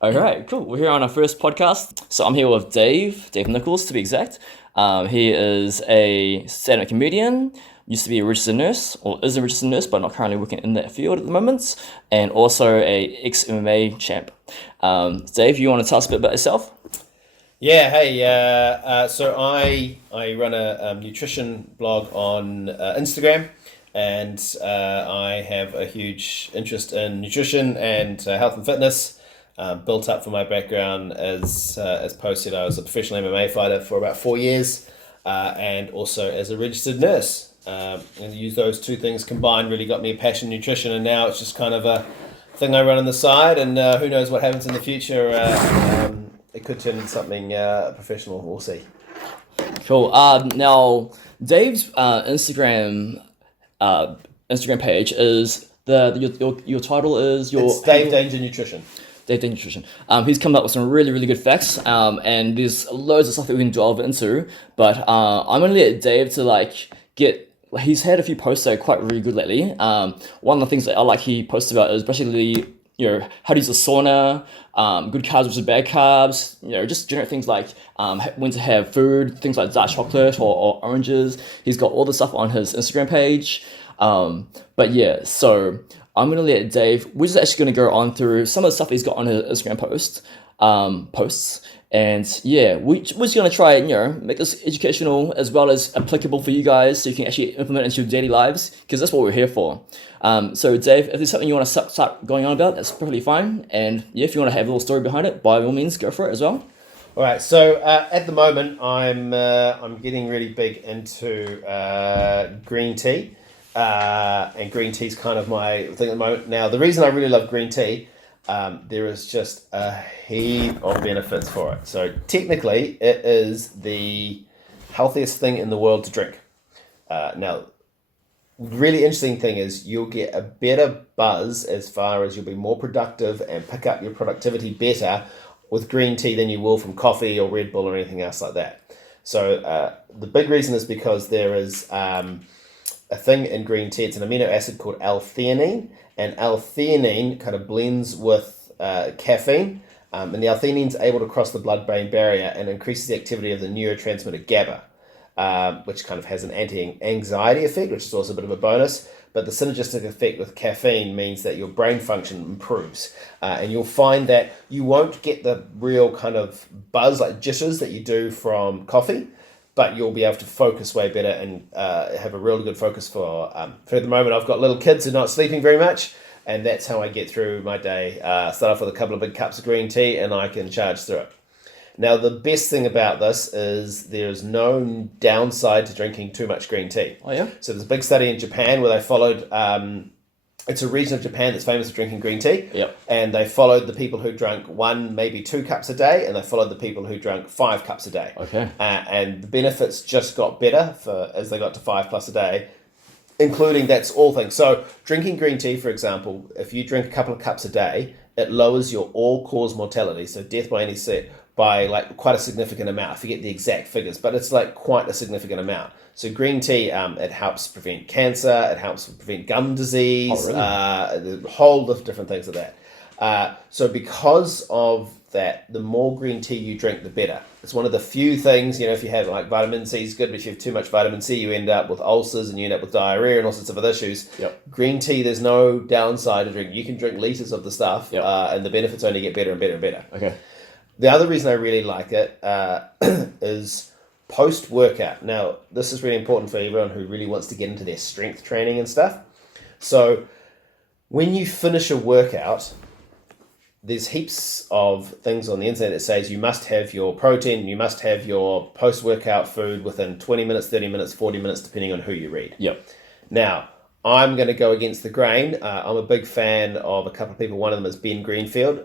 All right, cool. We're here on our first podcast. So I'm here with Dave Nicholls to be exact. He is a stand-up comedian, used to be a registered nurse, or is a registered nurse, but not currently working in that field at the moment, and also a ex-MMA champ. Dave, you want to tell us a bit about yourself? Yeah, hey, so I run a nutrition blog on Instagram, and I have a huge interest in nutrition and health and fitness. Built up from my background as posted, I was a professional MMA fighter for about 4 years, and also as a registered nurse. And use those two things combined really got me a passion in nutrition, and now it's just kind of a thing I run on the side, and who knows what happens in the future. It could turn into something professional. We'll see. Cool. Now, Dave's Instagram page is your title is your It's Dave Danger Nutrition. Dave Nutrition. He's come up with some really good facts. And there's loads of stuff that we can delve into. But I'm gonna let Dave to get. He's had a few posts that are quite really good lately. One of the things that I like he posts about is basically how to use a sauna, good carbs versus bad carbs. Just general things like when to have food, things like dark chocolate or oranges. He's got all the stuff on his Instagram page. But yeah, so I'm gonna let Dave. We're just actually gonna go on through some of the stuff he's got on his Instagram posts, and yeah, we're just gonna try and make this educational as well as applicable for you guys, so you can actually implement it into your daily lives, because that's what we're here for. So Dave, if there's something you want to start going on about, that's perfectly fine. And yeah, if you want to have a little story behind it, by all means, go for it as well. All right. So at the moment, I'm getting really big into green tea. And green tea is kind of my thing at the moment. Now, the reason I really love green tea, there is just a heap of benefits for it. So technically, it is the healthiest thing in the world to drink. Now, really interesting thing is you'll get a better buzz as far as you'll be more productive and pick up your productivity better with green tea than you will from coffee or Red Bull or anything else like that. So the big reason is because there is a thing in green tea. It's an amino acid called L-theanine, and L-theanine kind of blends with caffeine, and the L-theanine is able to cross the blood-brain barrier and increases the activity of the neurotransmitter GABA, which kind of has an anti-anxiety effect, which is also a bit of a bonus. But the synergistic effect with caffeine means that your brain function improves, and you'll find that you won't get the real kind of buzz like jitters that you do from coffee, but you'll be able to focus way better and have a real good focus for the moment. I've got little kids who are not sleeping very much, and that's how I get through my day. Start off with a couple of big cups of green tea, and I can charge through it. Now, the best thing about this is there's no downside to drinking too much green tea. Oh yeah. So there's a big study in Japan where they followed. It's a region of Japan that's famous for drinking green tea. Yep. And they followed the people who drank 1, maybe 2 cups a day, and they followed the people who drank 5 cups a day. Okay. And the benefits just got better as they got to 5 plus a day, including that's all things. So drinking green tea, for example, if you drink a couple of cups a day, it lowers your all-cause mortality, so death by any set, by quite a significant amount. I forget the exact figures, but it's quite a significant amount. So green tea, it helps prevent cancer, it helps prevent gum disease, really? a whole of different things like that. So because of that, the more green tea you drink, the better. It's one of the few things, if you have vitamin C is good, but if you have too much vitamin C, you end up with ulcers and you end up with diarrhea and all sorts of other issues. Yep. Green tea, there's no downside to drink. You can drink liters of the stuff, Yep. And the benefits only get better and better and better. Okay. The other reason I really like it is post-workout. Now, this is really important for everyone who really wants to get into their strength training and stuff. So when you finish a workout, there's heaps of things on the internet that says you must have your protein, you must have your post-workout food within 20 minutes, 30 minutes, 40 minutes, depending on who you read. Yep. Now, I'm going to go against the grain. I'm a big fan of a couple of people. One of them is Ben Greenfield.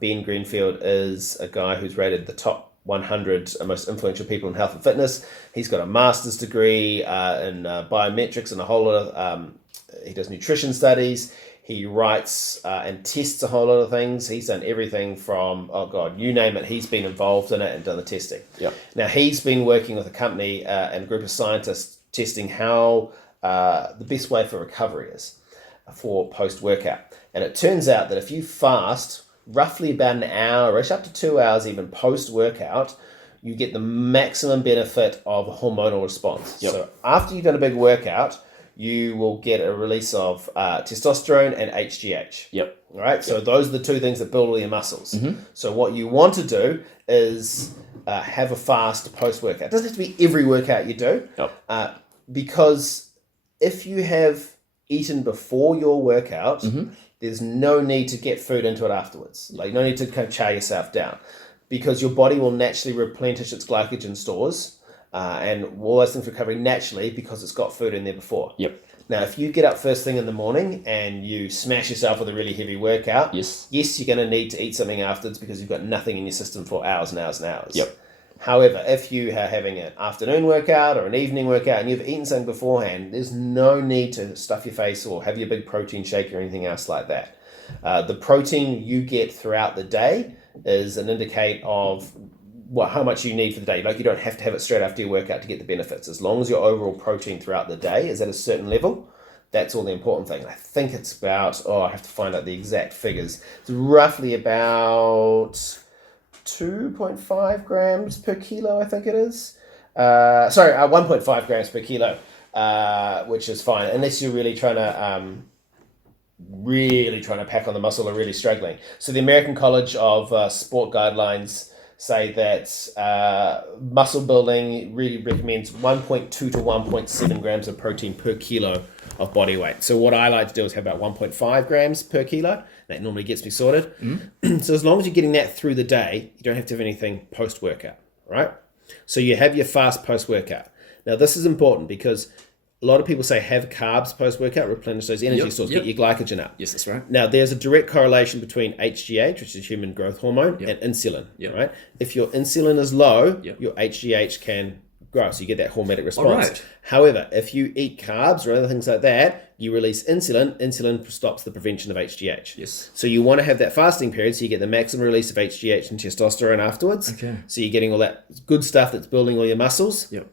Ben Greenfield is a guy who's rated the top 100 most influential people in health and fitness. He's got a master's degree in biometrics and a whole lot of... he does nutrition studies. He writes and tests a whole lot of things. He's done everything from, oh God, you name it. He's been involved in it and done the testing. Yep. Now, he's been working with a company and a group of scientists testing how the best way for recovery is for post-workout. And it turns out that if you fast roughly about an hour-ish, up to 2 hours even post-workout, you get the maximum benefit of a hormonal response. Yep. So after you've done a big workout, you will get a release of testosterone and HGH. Yep. All right. So those are the two things that build all your muscles. So what you want to do is have a fast post-workout. It doesn't have to be every workout you do, because if you have eaten before your workout, there's no need to get food into it afterwards. Like, no need to kind of chow yourself down, because your body will naturally replenish its glycogen stores and all those things recovering naturally because it's got food in there before. Yep. Now, if you get up first thing in the morning and you smash yourself with a really heavy workout, yes, you're going to need to eat something afterwards because you've got nothing in your system for hours and hours and hours. Yep. However, if you are having an afternoon workout or an evening workout and you've eaten something beforehand, there's no need to stuff your face or have your big protein shake or anything else like that. The protein you get throughout the day is an indicate of how much you need for the day. Like, you don't have to have it straight after your workout to get the benefits. As long as your overall protein throughout the day is at a certain level, that's all the important thing. I think it's about, I have to find out the exact figures. It's roughly about 2.5 grams per kilo, I think it is. 1.5 grams per kilo, which is fine, unless you're really trying to pack on the muscle or really struggling. So the American College of Sport Guidelines say that muscle building really recommends 1.2 to 1.7 grams of protein per kilo of body weight. So what I like to do is have about 1.5 grams per kilo. That normally gets me sorted. So as long as you're getting that through the day, you don't have to have anything post-workout, right? So you have your fast post-workout. Now, this is important because a lot of people say have carbs post-workout, replenish those energy stores, get your glycogen up. Yes, that's right. Now, there's a direct correlation between HGH, which is human growth hormone, and insulin, right? If your insulin is low, your HGH can grow, so you get that hormetic response. Right. However, if you eat carbs or other things like that, you release insulin. Insulin stops the prevention of HGH. Yes. So you want to have that fasting period so you get the maximum release of HGH and testosterone afterwards. Okay. So you're getting all that good stuff that's building all your muscles. Yep.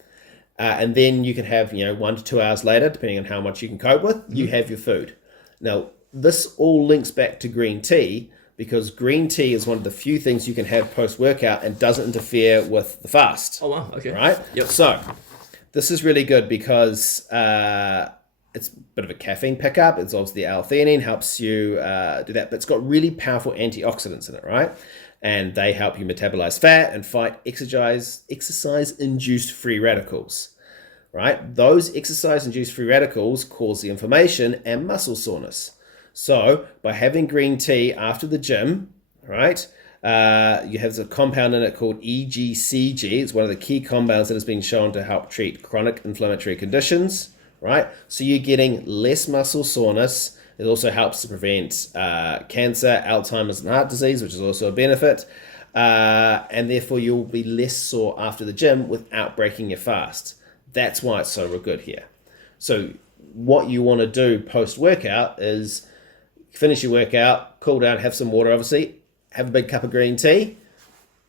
And then you can have, 1 to 2 hours later, depending on how much you can cope with, you have your food. Now, this all links back to green tea, because green tea is one of the few things you can have post-workout and doesn't interfere with the fast. Oh, wow. Okay. Right? Yep. So, this is really good because it's a bit of a caffeine pickup. It's obviously L-theanine, helps you do that, but it's got really powerful antioxidants in it, right? And they help you metabolize fat and fight exercise-induced free radicals, right? Those exercise-induced free radicals cause the inflammation and muscle soreness. So by having green tea after the gym, right, you have a compound in it called EGCG. It's one of the key compounds that has been shown to help treat chronic inflammatory conditions, right? So you're getting less muscle soreness. It also helps to prevent cancer, Alzheimer's, and heart disease, which is also a benefit. And therefore, you'll be less sore after the gym without breaking your fast. That's why it's so good here. So what you want to do post-workout is finish your workout, cool down, have some water, obviously, have a big cup of green tea.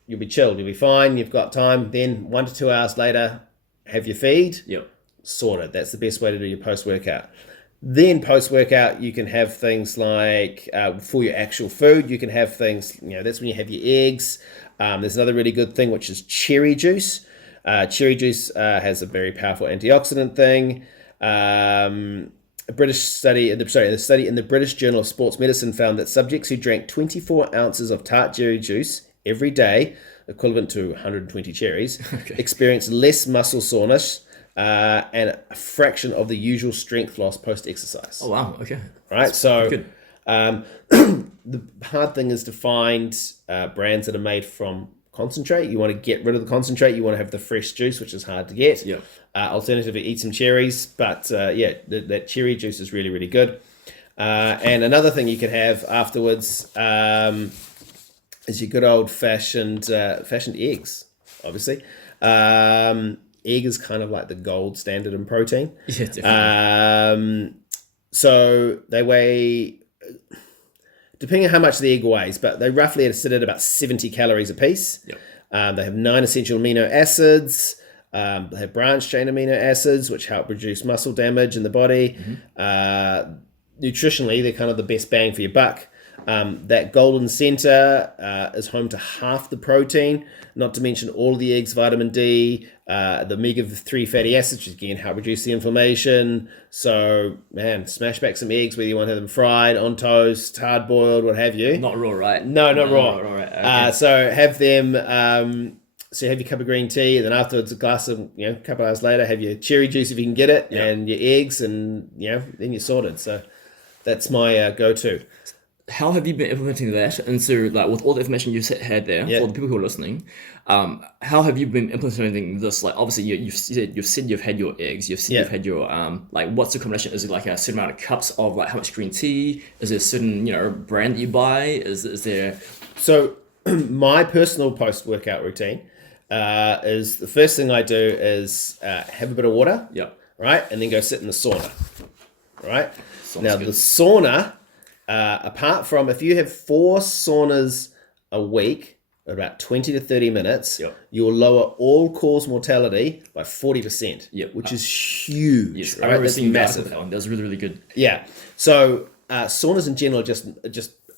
You'll be chilled. You'll be fine. You've got time. Then 1 to 2 hours later, have your feed. Yep. Sorted. That's the best way to do your post-workout. Then post-workout, you can have things like, for your actual food, you can have things, that's when you have your eggs. There's another really good thing, which is cherry juice. Cherry juice has a very powerful antioxidant thing. The study in the British Journal of Sports Medicine found that subjects who drank 24 ounces of tart cherry juice every day, equivalent to 120 cherries, experienced less muscle soreness, and a fraction of the usual strength loss post-exercise. Oh, wow. Okay. Right? So good. The hard thing is to find brands that are made from concentrate. You want to get rid of the concentrate. You want to have the fresh juice, which is hard to get. Yeah. Alternatively, eat some cherries. But that cherry juice is really, really good. And another thing you could have afterwards is your good old-fashioned eggs, obviously. Egg is kind of like the gold standard in protein. Yeah, definitely. So they weigh, depending on how much the egg weighs, but they roughly sit at about 70 calories a piece. Yep. They have 9 essential amino acids. They have branched chain amino acids, which help reduce muscle damage in the body. Nutritionally, they're kind of the best bang for your buck. That golden center is home to half the protein, not to mention all of the eggs, vitamin D, the omega-3 fatty acids, which again help reduce the inflammation. So, man, smash back some eggs, whether you want to have them fried, on toast, hard-boiled, what have you. Not raw, right? No, not raw. Not raw, right. Okay. So have them. So you have your cup of green tea, and then afterwards a glass of, a couple hours later, have your cherry juice if you can get it, and your eggs, and then you're sorted. So that's my go-to. How have you been implementing that? And so, like, with all the information you had there for the people who are listening, how have you been implementing this? Like, obviously, you've said you've had your eggs, you've said you've had your like, what's the combination? Is it like a certain amount of cups of like how much green tea? Is there a certain brand that you buy? Is there? So my personal post-workout routine is the first thing I do is have a bit of water, right, and then go sit in the sauna, right. Now the sauna. Apart from if you have 4 saunas a week, about 20 to 30 minutes, you will lower all-cause mortality by 40%, which is huge. Yes, right? I remember That's seeing massive. that one. That was really, really good. Yeah. So saunas in general are just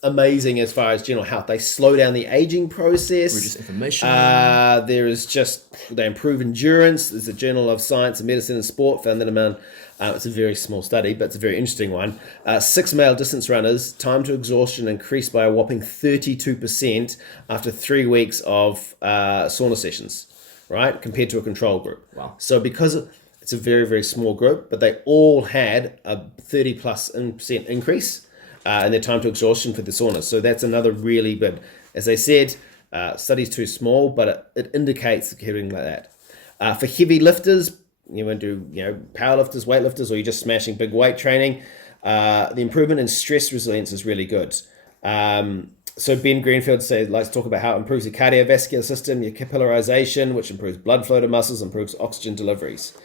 amazing as far as general health. They slow down the aging process. Reduce inflammation. They improve endurance. There's a Journal of Science and Medicine and Sport found that amount. It's a very small study, but it's a very interesting one. 6 male distance runners, time to exhaustion increased by a whopping 32% after 3 weeks of sauna sessions, right? Compared to a control group. Wow. So because it's a very, very small group, but they all had a 30+% increase in their time to exhaustion for the sauna. So that's another really good, as I said, study's too small, but it indicates getting like that. For heavy lifters, you want to do, power lifters, weightlifters, or you're just smashing big weight training, the improvement in stress resilience is really good. So Ben Greenfield likes to talk about how it improves your cardiovascular system, your capillarization, which improves blood flow to muscles, improves oxygen deliveries.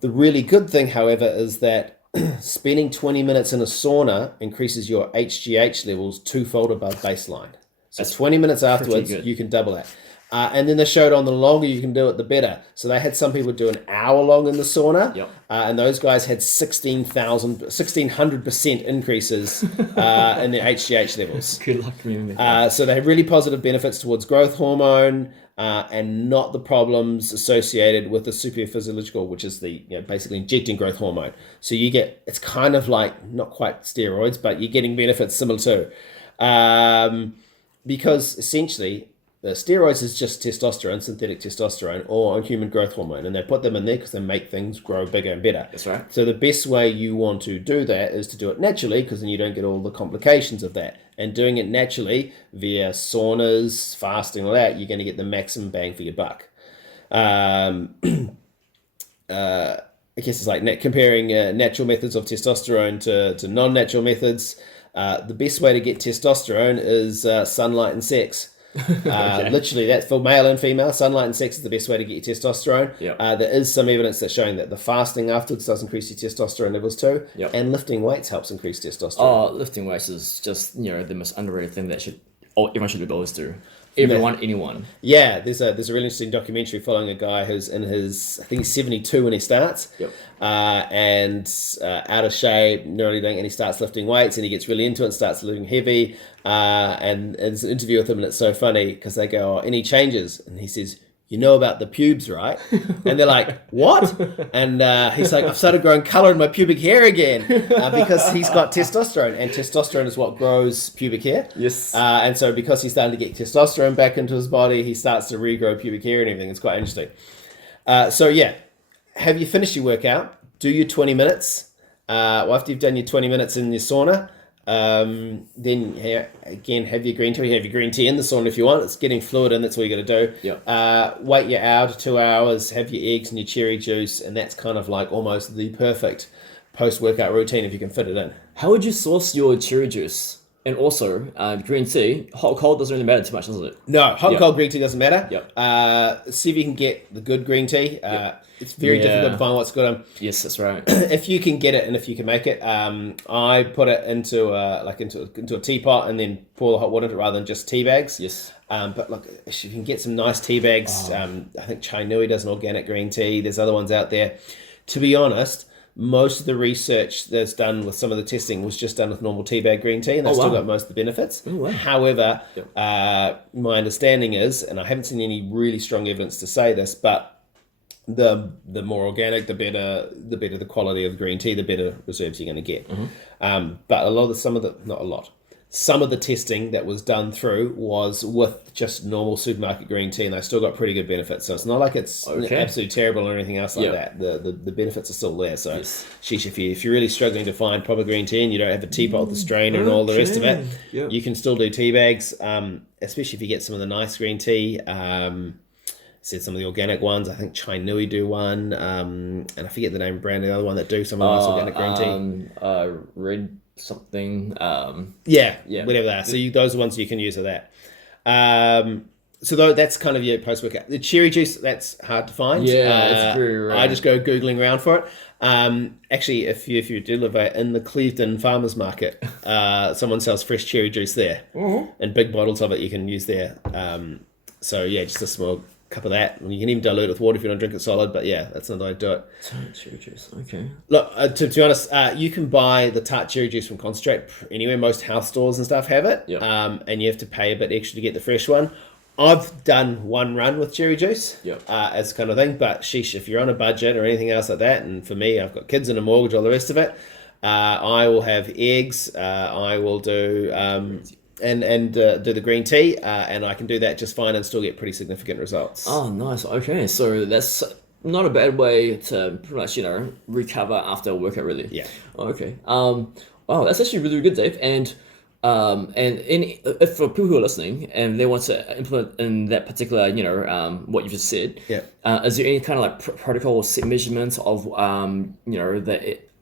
The really good thing, however, is that spending 20 minutes in a sauna increases your HGH levels 2-fold above baseline. So that's 20 minutes afterwards, you can double that. And then they showed on the longer you can do it, the better. So they had some people do an hour long in the sauna, and those guys had 1,600% increases in their HGH levels. Good luck to me. So they have really positive benefits towards growth hormone and not the problems associated with the superphysiological, which is the basically injecting growth hormone. So it's kind of like not quite steroids, but you're getting benefits similar to, because essentially. The steroids is just testosterone, synthetic testosterone, or human growth hormone, and they put them in there because they make things grow bigger and better. That's right. So the best way you want to do that is to do it naturally, because then you don't get all the complications of that. And doing it naturally via saunas, fasting, all that, you're going to get the maximum bang for your buck. I guess it's like comparing natural methods of testosterone to non-natural methods. The best way to get testosterone is sunlight and sex. Literally, that's for male and female. Sunlight and sex is the best way to get your testosterone. There is some evidence that's showing that the fasting afterwards does increase your testosterone levels too, and lifting weights helps increase testosterone. Oh, lifting weights is just the most underrated thing that everyone should be able to do. Anyone. Yeah, there's a really interesting documentary following a guy who's in his, I think he's 72 when he starts, and out of shape, not really doing, and he starts lifting weights, and he gets really into it and starts lifting heavy, and there's an interview with him, and it's so funny because they go, any changes? And he says, you know about the pubes, right? And they're like, what? And he's like, I've started growing color in my pubic hair again, because he's got testosterone, and testosterone is what grows pubic hair. Yes. And so because he's starting to get testosterone back into his body, he starts to regrow pubic hair and everything. It's quite interesting. So yeah, have you finished your workout? Do your 20 minutes. After you've done your 20 minutes in your sauna, then again, have your green tea. Have your green tea in the sauna if you want. It's getting fluid in. That's what you got to do. Wait your hour to 2 hours. Have your eggs and your cherry juice, and that's kind of like almost the perfect post-workout routine if you can fit it in. How would you source your cherry juice? And also, green tea, hot cold doesn't really matter too much, does it? No, hot and cold green tea doesn't matter. See if you can get the good green tea. It's very difficult to find what's good. Yes, that's right. If you can get it and if you can make it, I put it into a teapot and then pour the hot water into it rather than just tea bags. Yes. But look, if you can get some nice tea bags, I think Chai Nui does an organic green tea. There's other ones out there. To be honest, most of the research that's done with some of the testing was just done with normal teabag green tea, and they've still wow. got most of the benefits. Oh, wow. However, Yep. my understanding is, and I haven't seen any really strong evidence to say this, but the more organic, the better the quality of the green tea, the better reserves you're going to get. But a lot of some of the testing that was done through was with just normal supermarket green tea, and they still got pretty good benefits. So it's not like it's absolutely terrible or anything else like that. The benefits are still there. So, sheesh, if you're really struggling to find proper green tea and you don't have a teapot with a strainer and all the rest of it, you can still do tea bags, especially if you get some of the nice green tea. Said some of the organic ones. I think Chai Nui do one, and I forget the name of brand. The other one that do some of the nice organic green tea. Red something. Yeah, whatever they are. So those are ones you can use with that. So that's kind of your post workout. The cherry juice, that's hard to find. Yeah, it's very rare. I just go googling around for it. Actually, if you do live in the Clevedon Farmers Market, someone sells fresh cherry juice there, and big bottles of it you can use there. So yeah, just a small cup of that. You can even dilute it with water if you don't drink it solid, but yeah, that's not the way to do it. Tart cherry juice, okay. Look, to be honest, you can buy the tart cherry juice from concentrate anywhere. Most health stores and stuff have it, and you have to pay a bit extra to get the fresh one. I've done one run with cherry juice as kind of thing, but sheesh, if you're on a budget or anything else like that, and for me, I've got kids and a mortgage, all the rest of it, I will have eggs, I will do... And do the green tea, and I can do that just fine and still get pretty significant results. Oh, nice. Okay, so that's not a bad way to pretty much, recover after a workout, really. Yeah. Okay. Wow, that's actually really good, Dave. And if for people who are listening and they want to implement in that particular, what you just said, is there any kind of like protocol or set measurements of,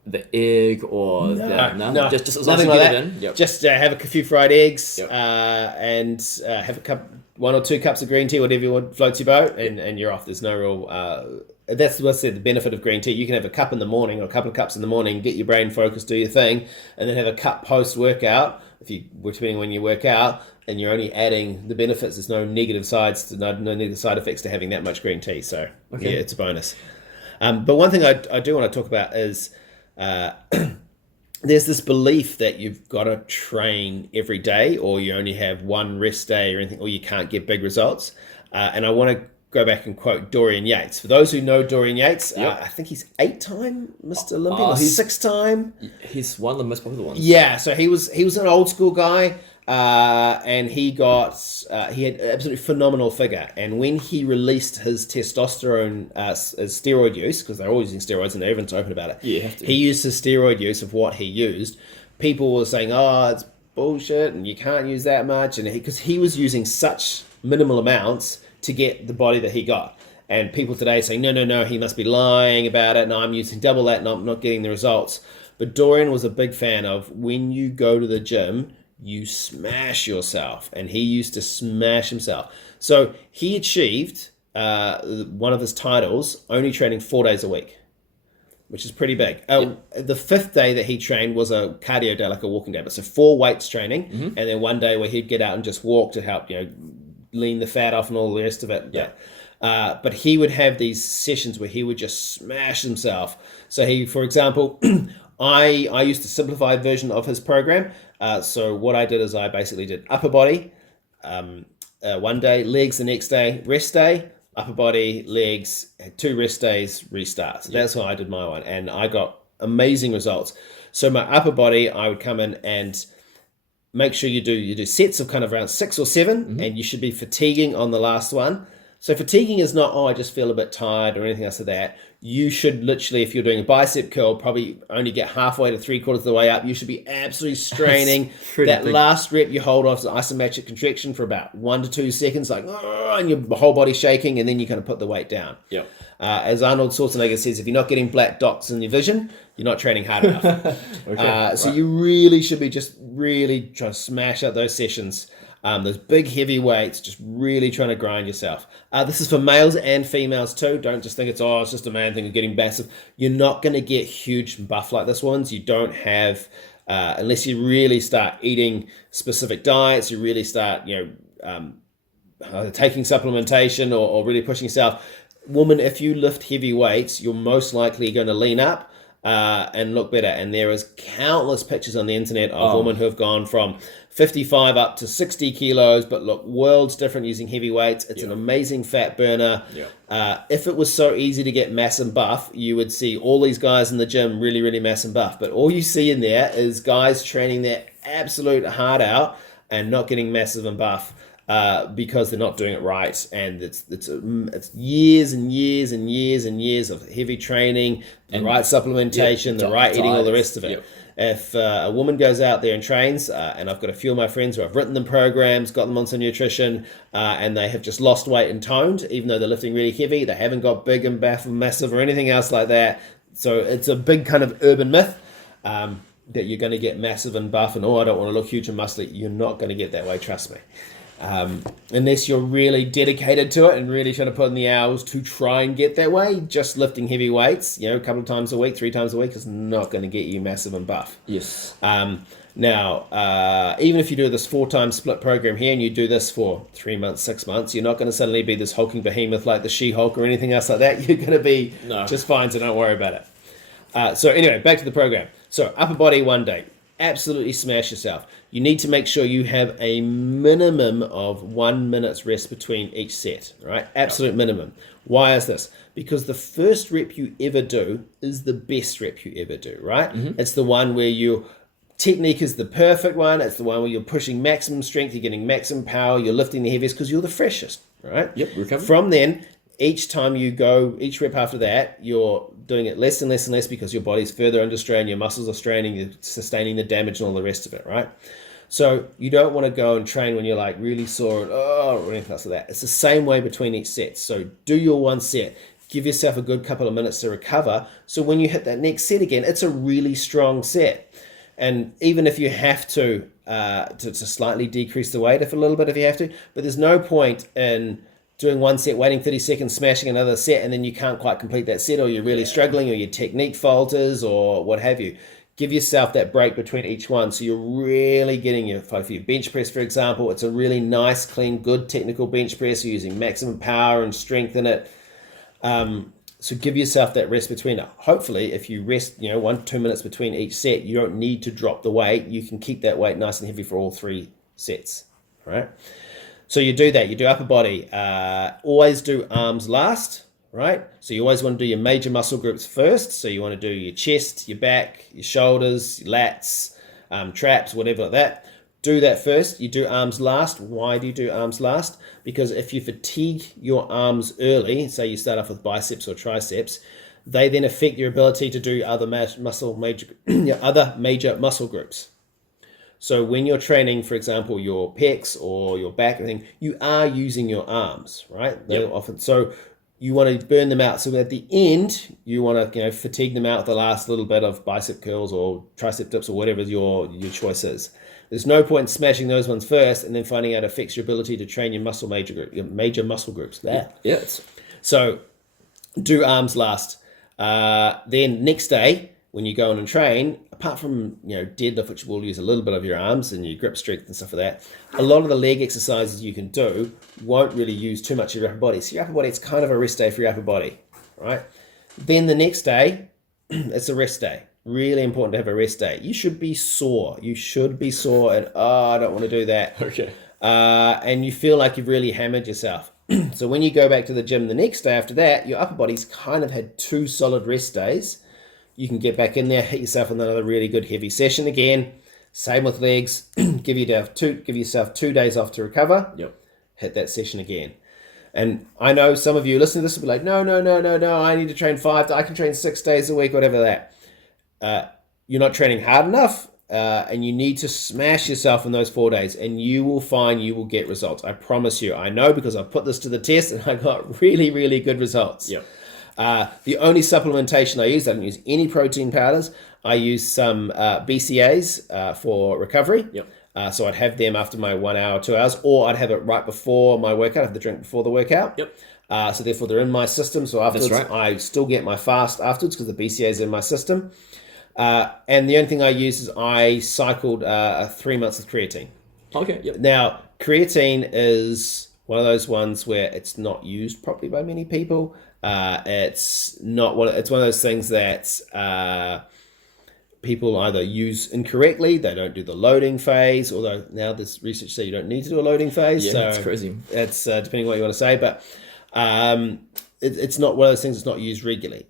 the egg or no, just as nothing long like as you that. get it in. Just have a few fried eggs, and have a cup, 1 or 2 cups of green tea, whatever you want, floats your boat, and you're off. There's no real. That's what I said. The benefit of green tea, you can have a cup in the morning or a couple of cups in the morning, get your brain focused, do your thing, and then have a cup post workout. Depending when you work out, and you're only adding the benefits. There's no negative no negative side effects to having that much green tea. So yeah, it's a bonus. But one thing I do want to talk about is. There's this belief that you've got to train every day, or you only have one rest day or anything, or you can't get big results. And I want to go back and quote Dorian Yates. For those who know Dorian Yates, I think he's 8-time Mr. Olympia, or he's 6-time. He's one of the most popular ones. Yeah, so he was an old school guy, and he had an absolutely phenomenal figure. And when he released his testosterone as steroid use, because they're always using steroids and everyone's open about it, you have to. He used his steroid use of what he used. People were saying, "Oh, it's bullshit, and you can't use that much," and because he was using such minimal amounts to get the body that he got. And people today say, no, he must be lying about it. No, I'm using double that and I'm not getting the results. But Dorian was a big fan of when you go to the gym, you smash yourself. And he used to smash himself. So he achieved one of his titles only training 4 days a week, which is pretty big. The 5th day that he trained was a cardio day, like a walking day. But so 4 weights training, and then 1 day where he'd get out and just walk to help, lean the fat off and all the rest of it. But he would have these sessions where he would just smash himself. So he, for example, I used a simplified version of his program. So what I did is I basically did upper body 1 day, legs the next day, rest day, upper body, legs, 2 rest days, restart. So that's how I did my one. And I got amazing results. So my upper body, I would come in and make sure you do sets of kind of around 6 or 7, and you should be fatiguing on the last one. So fatiguing is not, I just feel a bit tired or anything else like that. You should literally, if you're doing a bicep curl, probably only get halfway to 3/4 of the way up. You should be absolutely straining. That big. Last rep you hold off as an isometric contraction for about 1 to 2 seconds, like, and your whole body's shaking, and then you kind of put the weight down. As Arnold Schwarzenegger says, if you're not getting black dots in your vision, you're not training hard enough. So you really should be just really trying to smash out those sessions. Those big heavy weights, just really trying to grind yourself. This is for males and females too. Don't just think it's just a man thing of getting massive. You're not going to get huge and buff like this ones. You don't have, unless you really start eating specific diets, you really start, taking supplementation or really pushing yourself. Woman, if you lift heavy weights, you're most likely going to lean up. and look better. And there is countless pictures on the internet of women who have gone from 55 up to 60 kilos, but look worlds different using heavy weights. It's an amazing fat burner. If it was so easy to get mass and buff, you would see all these guys in the gym really, really mass and buff. But all you see in there is guys training their absolute heart out and not getting massive and buff. Because they're not doing it right, and it's years and years and years and years of heavy training, the right supplementation, the right eating, all the rest of it. If a woman goes out there and trains, and I've got a few of my friends who I've written them programs, got them on some nutrition, and they have just lost weight and toned, even though they're lifting really heavy, they haven't got big and buff and massive or anything else like that. So it's a big kind of urban myth. That you're going to get massive and buff and I don't want to look huge and muscly. You're not going to get that way, trust me. Unless you're really dedicated to it and really trying to put in the hours to try and get that way. Just lifting heavy weights, a couple of times a week, 3 times a week is not going to get you massive and buff. Yes. Now, even if you do this 4-time split program here and you do this for 3 months, 6 months, you're not going to suddenly be this hulking behemoth like the She-Hulk or anything else like that. You're going to be just fine, so don't worry about it. So anyway, back to the program. So upper body 1 day. Absolutely smash yourself. You need to make sure you have a minimum of 1 minute's rest between each set, right? Absolute minimum. Why is this? Because the first rep you ever do is the best rep you ever do, right? It's the one where your technique is the perfect one. It's the one where you're pushing maximum strength, you're getting maximum power, you're lifting the heaviest because you're the freshest, right? Recover. From then, each time you go, each rep after that, you're doing it less and less and less because your body's further under strain, your muscles are straining, you're sustaining the damage and all the rest of it, right? So you don't want to go and train when you're like really sore and or anything else like that. It's the same way between each set. So do your 1 set, give yourself a good couple of minutes to recover. So when you hit that next set again, it's a really strong set. And even if you have to slightly decrease the weight, if a little bit if you have to, but there's no point in doing 1 set, waiting 30 seconds, smashing another set, and then you can't quite complete that set, or you're really struggling, or your technique falters, or what have you. Give yourself that break between each one, so you're really getting your, for your bench press, for example, it's a really nice, clean, good technical bench press. You're using maximum power and strength in it. So give yourself that rest between it. Hopefully, if you rest, 1-2 minutes between each set, you don't need to drop the weight. You can keep that weight nice and heavy for all 3 sets, right? So you do that. You do upper body. Always do arms last, right? So you always want to do your major muscle groups first. So you want to do your chest, your back, your shoulders, your lats, traps, whatever like that. Do that first. You do arms last. Why do you do arms last? Because if you fatigue your arms early, say you start off with biceps or triceps, they then affect your ability to do other other major muscle groups. So when you're training, for example, your pecs or your back, you are using your arms, right? Often, so you want to burn them out. So at the end, you want to fatigue them out with the last little bit of bicep curls or tricep dips or whatever your choice is. There's no point in smashing those ones first and then finding out it affects your ability to train your major muscle groups. So do arms last. Then next day, when you go on and train, apart from deadlift, which will use a little bit of your arms and your grip strength and stuff like that, a lot of the leg exercises you can do won't really use too much of your upper body. So your upper body, it's kind of a rest day for your upper body, right? Then the next day, it's a rest day. Really important to have a rest day. You should be sore. And I don't want to do that. Okay. And you feel like you've really hammered yourself. So when you go back to the gym the next day after that, your upper body's kind of had 2 solid rest days. You can get back in there, hit yourself with another really good heavy session again. Same with legs. Give yourself 2 days off to recover. Hit that session again. And I know some of you listening to this will be like, no, I need to train 5. I can train 6 days a week, whatever that. You're not training hard enough, and you need to smash yourself in those 4 days, and you will find you will get results. I promise you. I know because I put this to the test, and I got really, really good results. The only supplementation I don't use any protein powders. I use some BCAAs for recovery. So I'd have them after my 1 hour, 2 hours, or I'd have it right before my workout. I have the drink before the workout. So therefore they're in my system. So afterwards, I still get my fast afterwards because the BCAA is in my system. And the only thing I use is I cycled 3 months of creatine. Now, creatine is one of those ones where it's not used properly by many people. It's one of those things that people either use incorrectly. They don't do the loading phase, although now there's research say you don't need to do a loading phase. Yeah, so that's crazy. It's depending on what you want to say, but it's not one of those things that's not used regularly.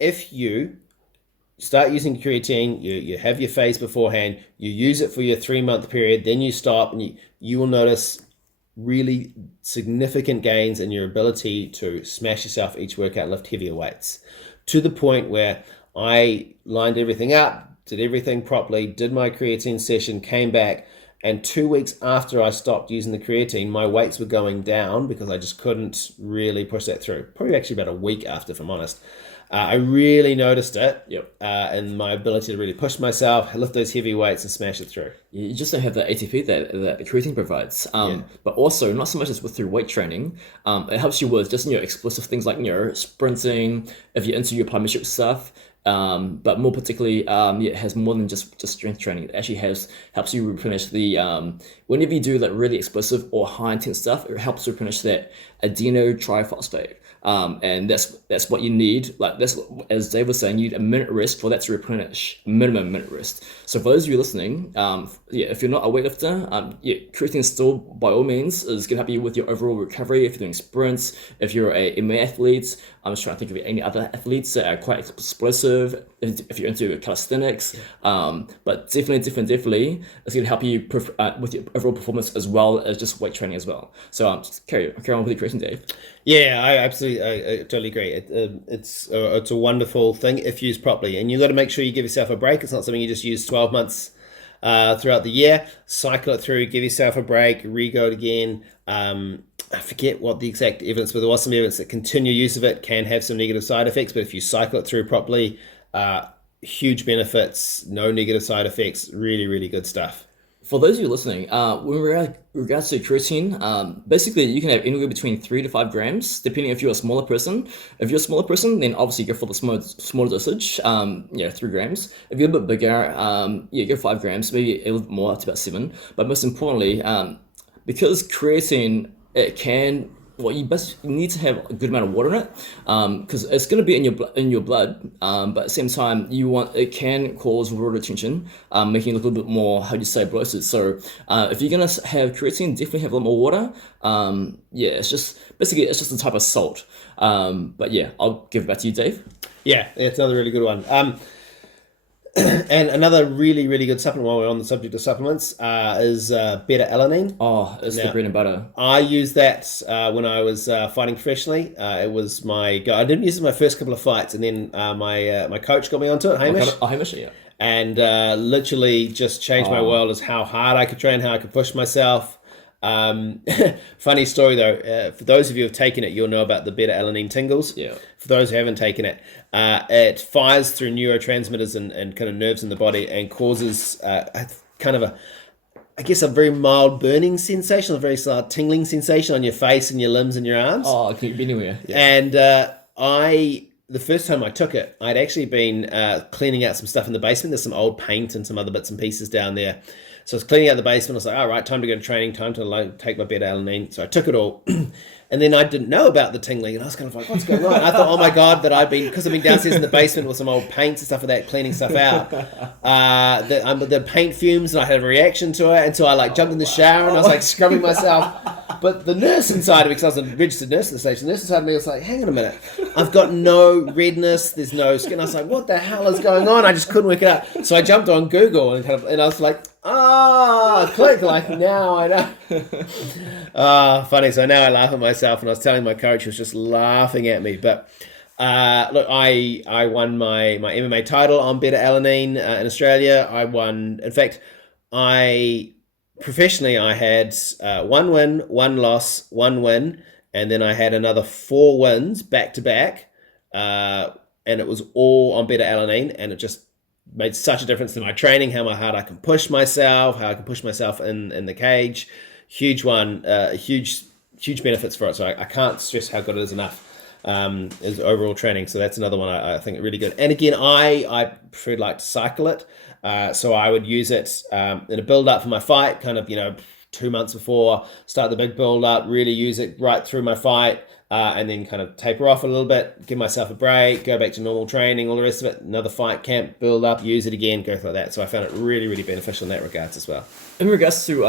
If you start using creatine, you have your phase beforehand, you use it for your 3-month period, then you stop, and you will notice really significant gains in your ability to smash yourself each workout and lift heavier weights, to the point where I lined everything up, did everything properly, did my creatine session, came back, and 2 weeks after I stopped using the creatine, my weights were going down because I just couldn't really push that through. Probably actually about a week after, if I'm honest. I really noticed it in my ability to really push myself, lift those heavy weights and smash it through. You just don't have the ATP that creatine provides. But also, not so much as with your weight training, it helps you with just explosive things like sprinting, if you're into your plyometric stuff. But more particularly, it has more than just strength training. It actually helps you replenish the whenever you do like really explosive or high intense stuff, it helps replenish that adeno triphosphate. And that's what you need. Like that's, as Dave was saying, you need a minute rest for that to replenish, minimum minute rest. So for those of you listening, if you're not a weightlifter, creatine still by all means is gonna help you with your overall recovery. If you're doing sprints, if you're a MMA athlete, I'm just trying to think of any other athletes that are quite explosive. If you're into calisthenics, but definitely, it's gonna help you with your overall performance as well as just weight training as well. So just carry on with your creatine, Dave. Yeah, I totally agree. It's a wonderful thing if used properly, and you got to make sure you give yourself a break. It's not something you just use 12 months throughout the year. Cycle it through, give yourself a break, re-go it again. I forget what the exact evidence, but there was some evidence that continued use of it can have some negative side effects. But if you cycle it through properly, huge benefits, no negative side effects. Really, really good stuff. For those of you listening, when regards to creatine, basically you can have anywhere between 3 to 5 grams, depending if you're a smaller person. If you're a smaller person, then obviously go for the smaller dosage, 3 grams. If you're a bit bigger, go 5 grams, maybe a little bit more, up to about 7. But most importantly, because creatine, you need to have a good amount of water in it, because it's going to be in your blood, but at the same time it can cause water retention, making it a little bit more, how do you say, bloated. So if you're going to have creatine, definitely have a lot more water. It's just a type of salt. But yeah, I'll give it back to you, Dave. Yeah, it's another really good one. And another really, really good supplement while we're on the subject of supplements is beta-alanine. Oh, it's the bread and butter. I used that when I was fighting professionally. It was my go. I didn't use it in my first couple of fights, and then my coach got me onto it, Hamish. Hamish, yeah. And literally just changed my world as how hard I could train, how I could push myself. Funny story though, for those of you who have taken it, you'll know about the beta-alanine tingles. Yeah. For those who haven't taken it, it fires through neurotransmitters and kind of nerves in the body and causes a very mild burning sensation, a very slight tingling sensation on your face and your limbs and your arms. Oh, it can be anywhere. Yeah. And the first time I took it, I'd actually been cleaning out some stuff in the basement. There's some old paint and some other bits and pieces down there. So I was cleaning out the basement. I was like, all right, time to go to training, time to take my beta-alanine. So I took it all. And then I didn't know about the tingling. And I was kind of like, what's going on? I thought, oh my God, because I've been downstairs in the basement with some old paints and stuff like that, cleaning stuff out. The paint fumes, and I had a reaction to it. And so I jumped in the shower and I was scrubbing myself. But the nurse inside of me, because I was a registered nurse at the station, the nurse inside of me was like, hang on a minute. I've got no redness. There's no skin. I was like, what the hell is going on? I just couldn't work it out. So I jumped on Google and I was like, click, now I know. Funny. So now I laugh at myself, and I was telling my coach, who was just laughing at me. But look, I won my MMA title on beta-alanine in Australia. I won, in fact, professionally I had 1 win, 1 loss, 1 win, and then I had another 4 wins back to back, and it was all on beta-alanine, and it just made such a difference to my training, how hard I can push myself, how I can push myself in the cage. Huge one, huge benefits for it. So I can't stress how good it is enough as overall training. So that's another one I think really good. And again, I prefer to cycle it. So I would use it in a build up for my fight, kind of, 2 months before, start the big build up, really use it right through my fight, and then kind of taper off a little bit, give myself a break, go back to normal training, all the rest of it, another fight camp, build up, use it again, go through that. So I found it really, really beneficial in that regards as well. In regards to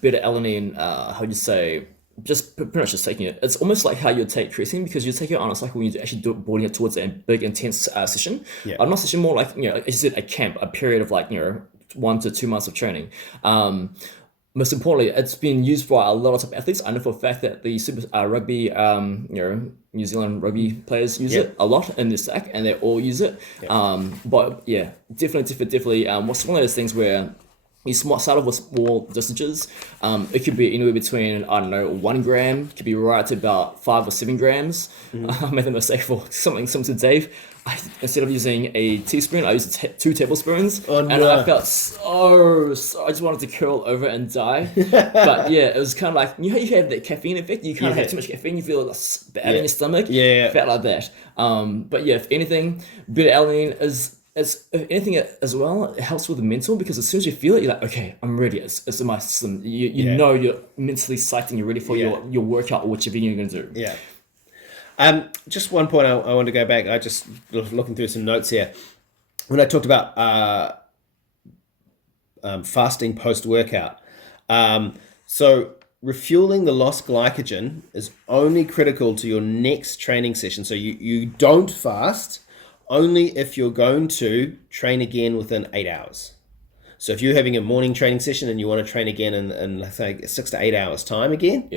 beta alanine, how would you say? Just pretty much just taking it. It's almost like how you take creatine, because you take it on a cycle when you actually do boarding it towards a big intense session. Yeah. Not session, more like as you said, a camp, a period of like 1 to 2 months of training. Most importantly, it's been used by a lot of top athletes. I know for a fact that the Super Rugby, New Zealand rugby players use it a lot in the stack, and they all use it. But yeah, definitely. What's one of those things where you start off with small dosages. It could be anywhere between, I don't know, 1 gram, could be right to about 5 or 7 grams. I made the mistake for something similar to Dave. Instead of using a teaspoon, I used 2 tablespoons. Oh, no. And I felt so, I just wanted to curl over and die. But yeah, it was kind of like, how you have that caffeine effect? You kind of have too much caffeine, you feel bad in your stomach. Felt like that. But yeah, if anything, beta-alanine is if anything as well, it helps with the mental, because as soon as you feel it, you're like, okay, I'm ready. It's in my system. You know you're mentally psyched and you're ready for your workout or whichever you're going to do. Yeah. Just one point I want to go back. I just looking through some notes here. When I talked about fasting post-workout, so refueling the lost glycogen is only critical to your next training session. So you don't fast only if you're going to train again within 8 hours. So if you're having a morning training session and you want to train again in let's say 6 to 8 hours time again,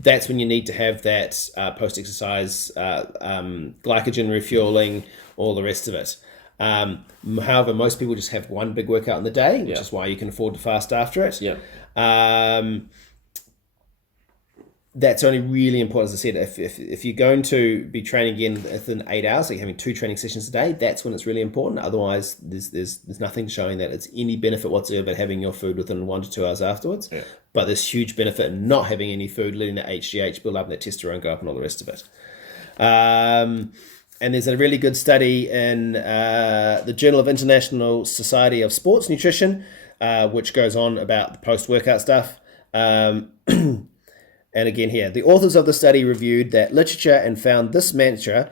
that's when you need to have that post-exercise glycogen refueling, all the rest of it. However, most people just have one big workout in the day, which is why you can afford to fast after it. That's only really important, as I said. If you're going to be training again within 8 hours, like having 2 training sessions a day, that's when it's really important. Otherwise, there's nothing showing that it's any benefit whatsoever about having your food within 1 to 2 hours afterwards. But there's huge benefit in not having any food, letting the HGH build up, and that testosterone go up, and all the rest of it. And there's a really good study in the Journal of International Society of Sports Nutrition, which goes on about the post-workout stuff. And again here, the authors of the study reviewed that literature and found this mantra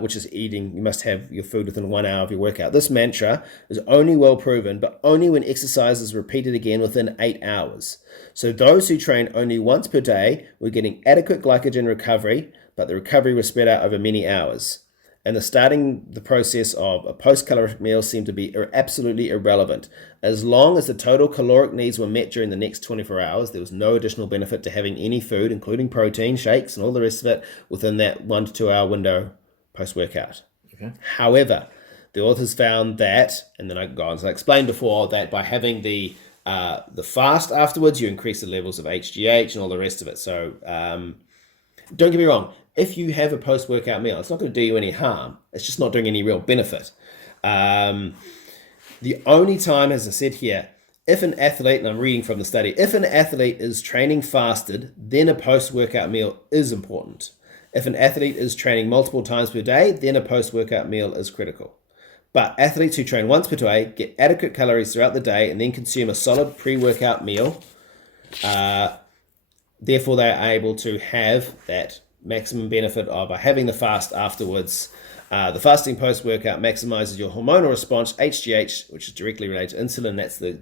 which is eating, you must have your food within 1 hour of your workout. This mantra is only well proven, but only when exercise is repeated again within 8 hours. So those who trained only once per day were getting adequate glycogen recovery, but the recovery was spread out over many hours. And starting the process of a post-caloric meal seemed to be absolutely irrelevant. As long as the total caloric needs were met during the next 24 hours, there was no additional benefit to having any food, including protein, shakes, and all the rest of it, within that 1 to 2 hour window post-workout. However, the authors found that, and then I go on, so I explained before that by having the fast afterwards, you increase the levels of HGH and all the rest of it. So don't get me wrong. If you have a post-workout meal, it's not going to do you any harm. It's just not doing any real benefit. The only time, as I said here, if an athlete, and I'm reading from the study, if an athlete is training fasted, then a post-workout meal is important. If an athlete is training multiple times per day, then a post-workout meal is critical. But athletes who train once per day get adequate calories throughout the day and then consume a solid pre-workout meal. Therefore, they are able to have that maximum benefit of having the fast afterwards. The fasting post-workout maximizes your hormonal response, HGH, which is directly related to insulin. That's the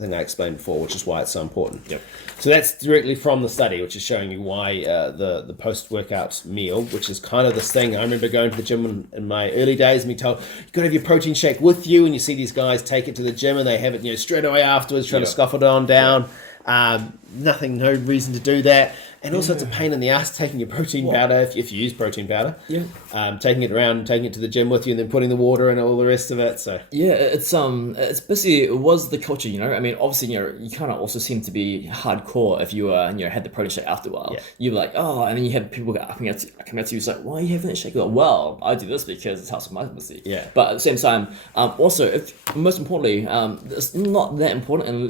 thing I explained before, which is why it's so important. So that's directly from the study, which is showing you why the post-workout meal, which is kind of this thing. I remember going to the gym in my early days and being told, you've got to have your protein shake with you, and you see these guys take it to the gym and they have it straight away afterwards, trying to scoff it on down. No reason to do that. And also it's a pain in the ass taking your protein powder, if you use protein powder. Taking it around, taking it to the gym with you, and then putting the water and all the rest of it. So it's basically, it was the culture, I mean, obviously, you kind of also seem to be hardcore if you had the protein shake after a while. You're like, oh, and then you have people coming at you, it's like, why are you having that shake? Like, well, I do this because it helps with my muscle. But at the same time, also, most importantly, it's not that important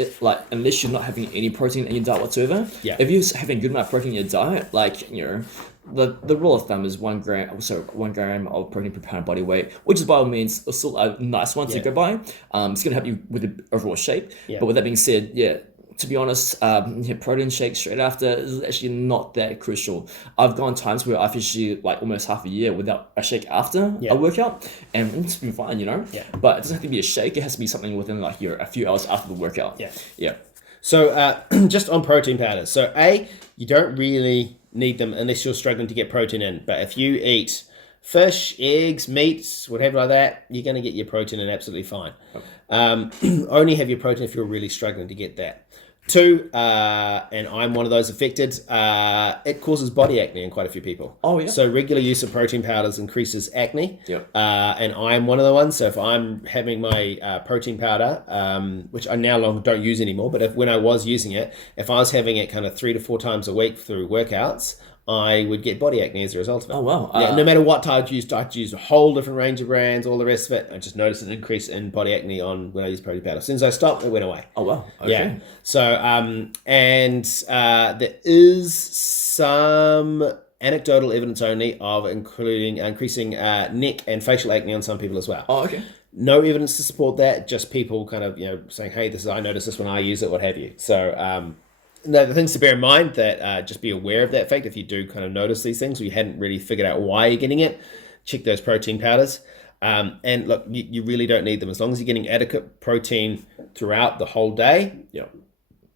unless you're not having any protein in your diet whatsoever. If you're having a good amount of protein in your diet, the rule of thumb is 1 gram of protein per pound of body weight, which is by all means still a nice one to go by. It's going to help you with the overall shape. But with that being said, to be honest, protein shake straight after is actually not that crucial. I've gone times where I've actually like almost half a year without a shake after Yeah. a workout, and it's been fine, Yeah. But it doesn't have to be a shake. It has to be something within like a few hours after the workout. Yeah. Yeah. So just on protein powders. So you don't really need them unless you're struggling to get protein in. But if you eat fish, eggs, meats, whatever like that, you're going to get your protein in absolutely fine. Only have your protein if you're really struggling to get that. 2, and I'm one of those affected, it causes body acne in quite a few people. Oh, yeah. So regular use of protein powders increases acne. Yeah. And I'm one of the ones. So if I'm having my protein powder, which I now long don't use anymore, but when I was using it, if I was having it kind of 3 to 4 times a week through workouts, I would get body acne as a result of it. Oh, wow. Yeah, no matter what type I'd use a whole different range of brands, all the rest of it. I just noticed an increase in body acne when I used protein powder. As soon as I stopped, it went away. Oh, wow. Okay. Yeah. So, there is some anecdotal evidence only of increasing neck and facial acne on some people as well. Oh, okay. No evidence to support that. Just people kind of saying, "Hey, I noticed this when I use it," what have you. So. No, the things to bear in mind that just be aware of that fact if you do kind of notice these things or you hadn't really figured out why you're getting it, check those protein powders. And look, you really don't need them. As long as you're getting adequate protein throughout the whole day, Yeah.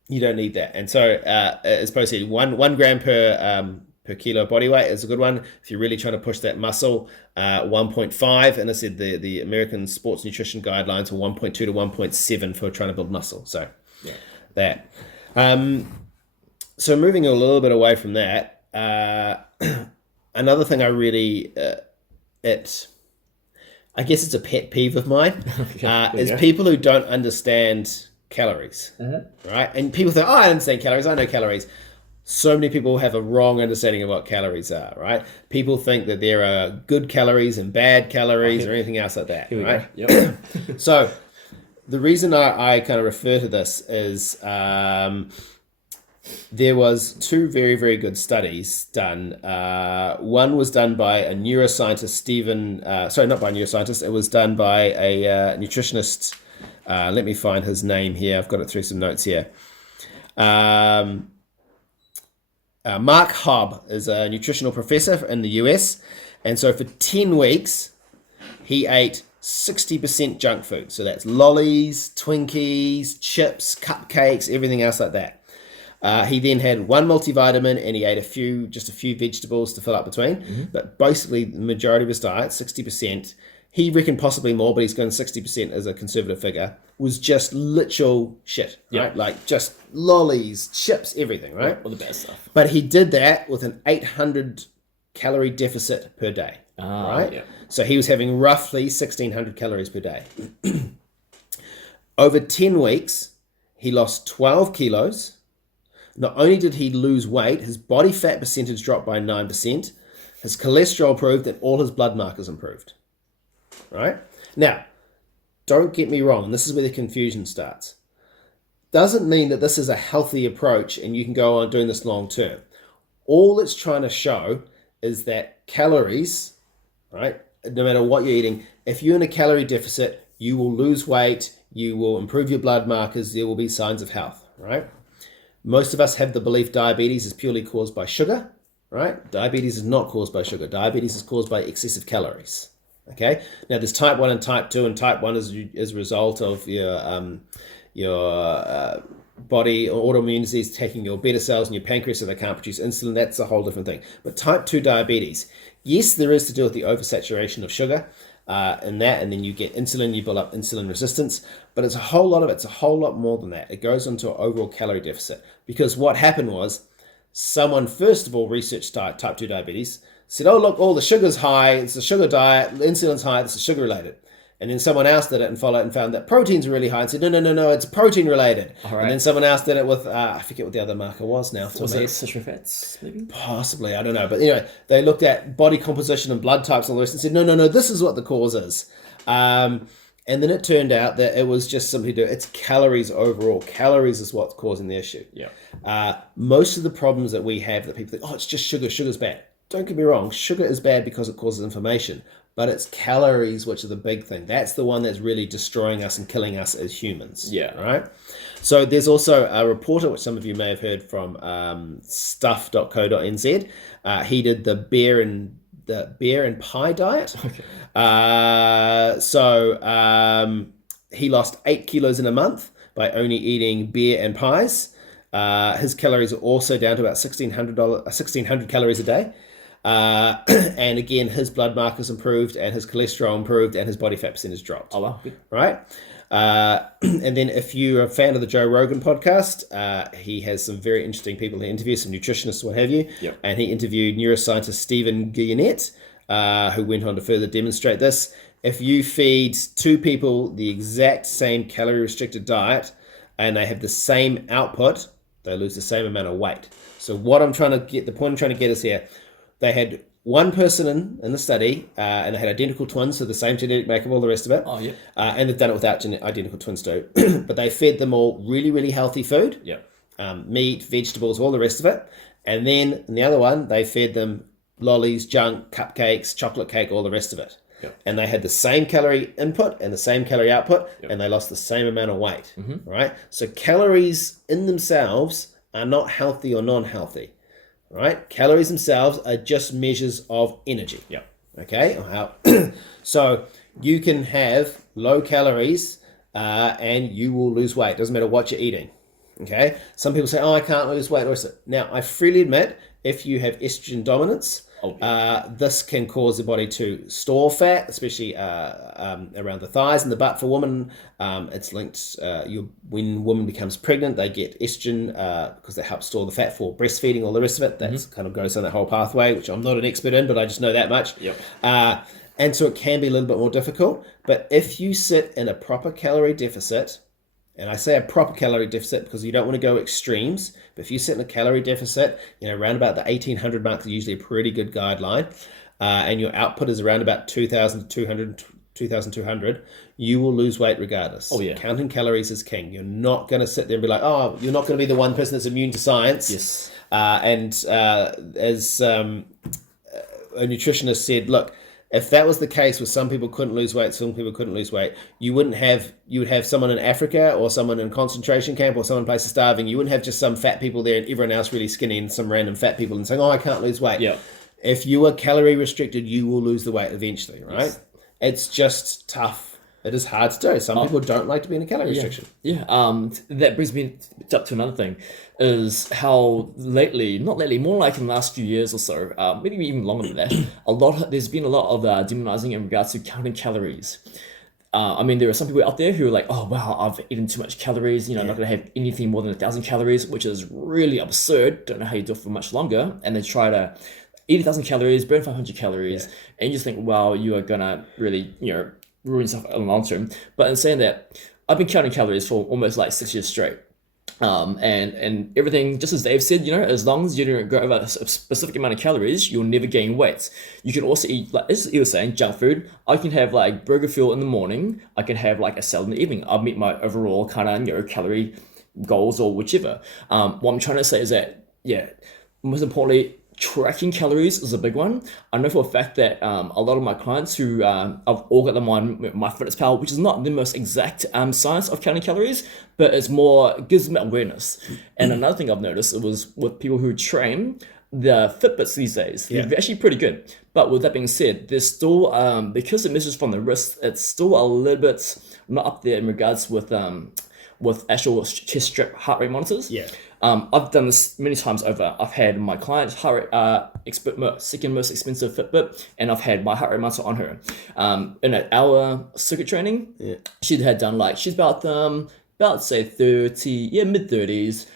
you don't need that. And so as opposed to 1 gram per kilo body weight is a good one. If you're really trying to push that muscle, 1.5. And I said the American Sports Nutrition Guidelines are 1.2 to 1.7 for trying to build muscle. So that. So moving a little bit away from that, another thing I really, I guess it's a pet peeve of mine, is people who don't understand calories, right? And people think, I understand calories, I know calories. So many people have a wrong understanding of what calories are, right? People think that there are good calories and bad calories or anything else like that, right? Yep. So the reason I kind of refer to this is there was 2 very, very good studies done. One was done by a neuroscientist, not by a neuroscientist. It was done by a nutritionist. Let me find his name here. I've got it through some notes here. Mark Hobb is a nutritional professor in the US. And so for 10 weeks, he ate 60% junk food. So that's lollies, Twinkies, chips, cupcakes, everything else like that. He then had 1 multivitamin and he ate just a few vegetables to fill up between. But basically, the majority of his diet, 60%, he reckoned possibly more, but he's going 60% as a conservative figure, was just literal shit, right? Like just lollies, chips, everything, right? All the bad stuff. But he did that with an 800 calorie deficit per day, right? Yeah. So he was having roughly 1,600 calories per day. Over 10 weeks, he lost 12 kilos. Not only did he lose weight, his body fat percentage dropped by 9%. His cholesterol improved and all his blood markers improved. Right? Now, don't get me wrong. This is where the confusion starts. Doesn't mean that this is a healthy approach and you can go on doing this long term. All it's trying to show is that calories, right, no matter what you're eating, if you're in a calorie deficit, you will lose weight, you will improve your blood markers, there will be signs of health, right? Most of us have the belief diabetes is purely caused by sugar, right? Diabetes is not caused by sugar. Diabetes is caused by excessive calories, okay? Now, there's type 1 and type 2, and type 1 is a result of your body or autoimmune disease taking your beta cells and your pancreas so they can't produce insulin. That's a whole different thing. But type 2 diabetes, yes, there is to do with the oversaturation of sugar and then you get insulin, you build up insulin resistance, but it's a whole lot more than that. It goes into an overall calorie deficit because what happened was someone first of all researched type 2 diabetes, said, oh look, all the sugar's high, it's a sugar diet, the insulin's high, this is sugar related. And then someone else did it and followed and found that protein's really high and said, no, it's protein related. Right. And then someone else did it with, I forget what the other marker was now. Was it saturated fats, maybe? Possibly, I don't know. But anyway, they looked at body composition and blood types and all the rest and said, no, this is what the cause is. And then it turned out that it was just simply it's calories overall. Calories is what's causing the issue. Yeah. Most of the problems that we have that people think, it's just sugar, sugar's bad. Don't get me wrong, sugar is bad because it causes inflammation. But it's calories which are the big thing. That's the one that's really destroying us and killing us as humans. Yeah. Right? So there's also a reporter, which some of you may have heard from, stuff.co.nz. He did the beer and pie diet. Okay. He lost 8 kilos in a month by only eating beer and pies. His calories are also down to about 1,600 calories a day. And again, his blood markers improved, and his cholesterol improved, and his body fat percentage dropped. Oh, wow. Good. Right? And then if you're a fan of the Joe Rogan podcast, he has some very interesting people he interviews, some nutritionists, what have you. Yep. And he interviewed neuroscientist Stephen Guyenet, who went on to further demonstrate this. If you feed two people the exact same calorie-restricted diet and they have the same output, they lose the same amount of weight. So the point I'm trying to get is here, they had one person in the study, and they had identical twins, so the same genetic makeup, all the rest of it. Oh, yeah. And they've done it without identical twins too. But they fed them all really, really healthy food. Yeah. Meat, vegetables, all the rest of it. And then in the other one, they fed them lollies, junk, cupcakes, chocolate cake, all the rest of it. Yep. And they had the same calorie input and the same calorie output, and they lost the same amount of weight. Right? So calories in themselves are not healthy or non-healthy. Right? Calories themselves are just measures of energy. Yeah. Okay? So you can have low calories and you will lose weight. Doesn't matter what you're eating. Okay? Some people say, oh, I can't lose weight. Now, I freely admit, if you have estrogen dominance, this can cause the body to store fat, especially around the thighs and the butt for women. It's linked, when woman becomes pregnant, they get estrogen because they help store the fat for breastfeeding, all the rest of it. That kind of goes on that whole pathway, which I'm not an expert in, but I just know that much. Yep. And so it can be a little bit more difficult. But if you sit in a proper calorie deficit, and I say a proper calorie deficit because you don't want to go extremes, but if you sit in a calorie deficit, around about the 1,800 mark is usually a pretty good guideline, and your output is around about 2,200, you will lose weight regardless. Oh, yeah. Counting calories is king. You're not going to sit there and be like, oh, you're not going to be the one person that's immune to science. Yes. As a nutritionist said, look, if that was the case where some people couldn't lose weight, some people couldn't lose weight, you would have someone in Africa or someone in concentration camp or someone in places starving. You wouldn't have just some fat people there and everyone else really skinny and some random fat people and saying, oh, I can't lose weight. Yeah. If you are calorie restricted, you will lose the weight eventually, right? Yes. It's just tough. It is hard to do. Some people don't like to be in a calorie restriction. Yeah. That brings me up to another thing, is how more like in the last few years or so, maybe even longer than that, there's been a lot of demonizing in regards to counting calories. There are some people out there who are like, oh, wow, I've eaten too much calories. I'm not going to have anything more than 1,000 calories, which is really absurd. Don't know how you do it for much longer. And they try to eat 1,000 calories, burn 500 calories, and you just think, wow, you are going to really, ruin yourself in the long term. But in saying that, I've been counting calories for almost like 6 years straight. And everything, just as Dave said, as long as you don't go over a specific amount of calories, you'll never gain weight. You can also eat, like as you were saying, junk food. I can have like burger fuel in the morning. I can have like a salad in the evening. I'll meet my overall kind of, calorie goals or whichever. What I'm trying to say is that, most importantly, tracking calories is a big one. I know for a fact that a lot of my clients who I've all got them on MyFitnessPal, which is not the most exact science of counting calories, but it's more, gives them awareness. And another thing I've noticed was with people who train, the Fitbits these days, they're actually pretty good. But with that being said, there's still, because it measures from the wrist, it's still a little bit not up there in regards with actual chest strap heart rate monitors. Yeah. I've done this many times over. I've had my client's heart rate, second most expensive Fitbit, and I've had my heart rate monitor on her. In an hour circuit training, she had done she's about say 30, mid-30s.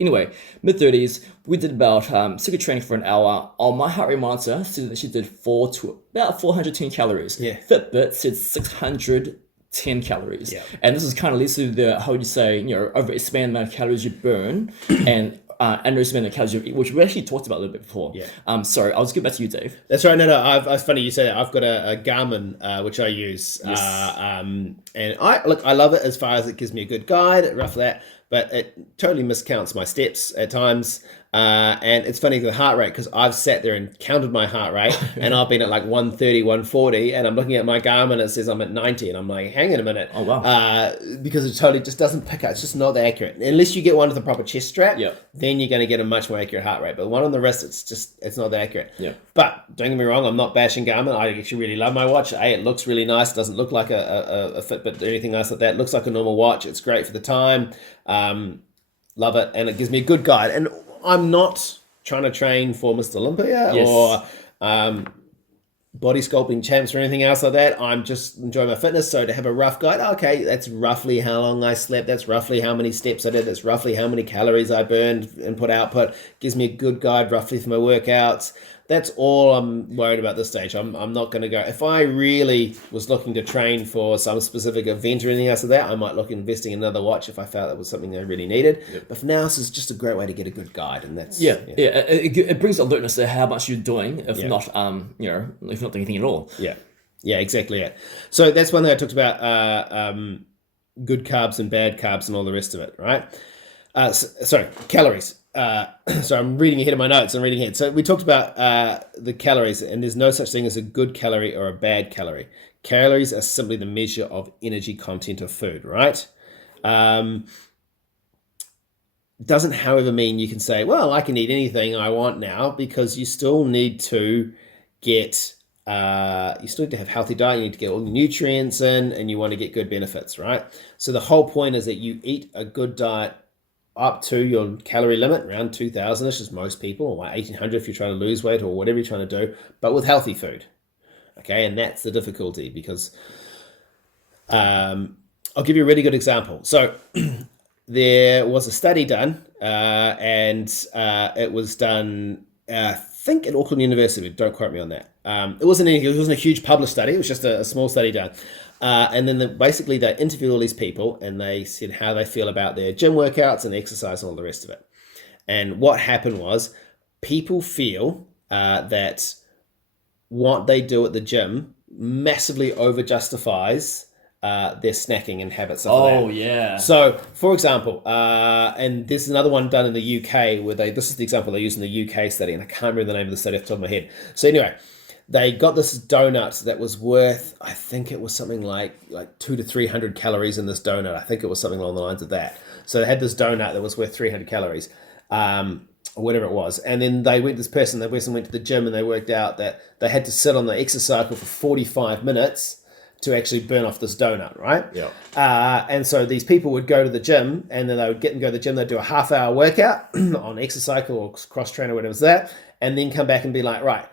Anyway, mid-30s, we did about circuit training for an hour. On my heart rate monitor, she did about 410 calories. Yeah. Fitbit said 610 calories. Yeah. And this is kind of leads to the, how would you say, overestimate the amount of calories you burn and underestimate the calories you eat, which we actually talked about a little bit before. Yeah. Sorry, I'll just get back to you, Dave. That's right. No, it's funny you say that. I've got a Garmin, which I use. Yes. And I love it as far as it gives me a good guide, roughly that, but it totally miscounts my steps at times. And it's funny, the heart rate, because I've sat there and counted my heart rate, and I've been at like 130, 140, and I'm looking at my Garmin, it says I'm at 90, and I'm like, hang on a minute. Oh, wow. Because it totally just doesn't pick up. It's just not that accurate. Unless you get one with a proper chest strap, then you're going to get a much more accurate heart rate. But one on the wrist, it's not that accurate. Yeah. But don't get me wrong, I'm not bashing Garmin. I actually really love my watch. It looks really nice. It doesn't look like a Fitbit or anything nice like that. It looks like a normal watch. It's great for the time. Love it. And it gives me a good guide. And I'm not trying to train for Mr. Olympia or body sculpting champs or anything else like that. I'm just enjoying my fitness. So to have a rough guide, okay, that's roughly how long I slept. That's roughly how many steps I did. That's roughly how many calories I burned, input, output. Gives me a good guide roughly for my workouts. That's all I'm worried about this stage. I'm not going to go. If I really was looking to train for some specific event or anything else like that, I might look at investing in another watch if I felt that was something I really needed. Yep. But for now, this is just a great way to get a good guide, and that's it brings alertness to how much you're doing, if not if not doing anything at all. Yeah, exactly. Yeah. So that's one thing I talked about: good carbs and bad carbs and all the rest of it. Right? Sorry, calories. So I'm reading ahead of my notes. I'm reading ahead. So we talked about the calories, and there's no such thing as a good calorie or a bad calorie. Calories are simply the measure of energy content of food, right? Doesn't, however, mean you can say, well, I can eat anything I want now, because you still need to get, you still need to have healthy diet. You need to get all the nutrients in, and you want to get good benefits, right? So the whole point is that you eat a good diet up to your calorie limit, around 2,000-ish is most people, or 1,800 if you're trying to lose weight or whatever you're trying to do, but with healthy food. Okay, and that's the difficulty, because I'll give you a really good example. So there was a study done, and it was done, I think, at Auckland University. Don't quote me on that. It wasn't a huge published study. It was just a small study done. And then basically they interviewed all these people, and they said how they feel about their gym workouts and exercise and all the rest of it. And what happened was, people feel that what they do at the gym massively over justifies their snacking and habits. Oh, yeah. So, for example, and there's another one done in the UK where this is the example they use in the UK study, and I can't remember the name of the study off the top of my head. So anyway, they got this donut that was worth, I think it was something like 200 to 300 calories in this donut. I think it was something along the lines of that. So they had this donut that was worth 300 calories, or whatever it was. And then this person went to the gym, and they worked out that they had to sit on the exercise cycle for 45 minutes to actually burn off this donut, right? Yeah. And so these people would go to the gym, and then they would go to the gym. They'd do a half-hour workout on exercise cycle or cross-train or whatever it was that, and then come back and be like, right,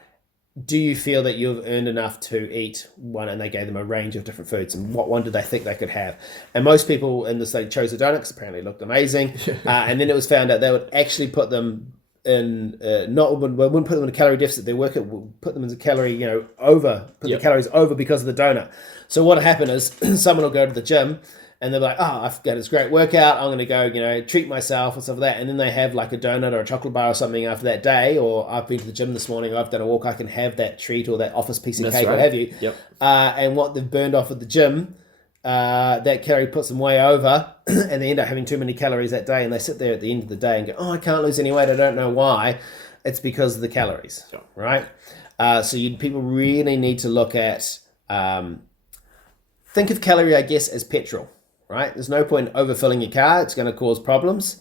do you feel that you've earned enough to eat one? And they gave them a range of different foods, and what one did they think they could have? And most people in the study chose the donut because apparently it looked amazing. And then it was found out they would actually put them in, wouldn't put them in a calorie deficit. Their workout would put them in a calorie, over, put the calories over because of the donut. So what happened is someone will go to the gym, and they're like, oh, I've got this great workout, I'm going to go, treat myself and stuff like that. And then they have like a donut or a chocolate bar or something after that day, or I've been to the gym this morning, or I've done a walk, I can have that treat or that office piece of cake, what have you. Yep. And what they've burned off at the gym, that calorie puts them way over, and they end up having too many calories that day, and they sit there at the end of the day and go, oh, I can't lose any weight, I don't know why. It's because of the calories, right? So people really need to look at, think of calorie, I guess, as petrol. Right? There's no point in overfilling your car. It's going to cause problems.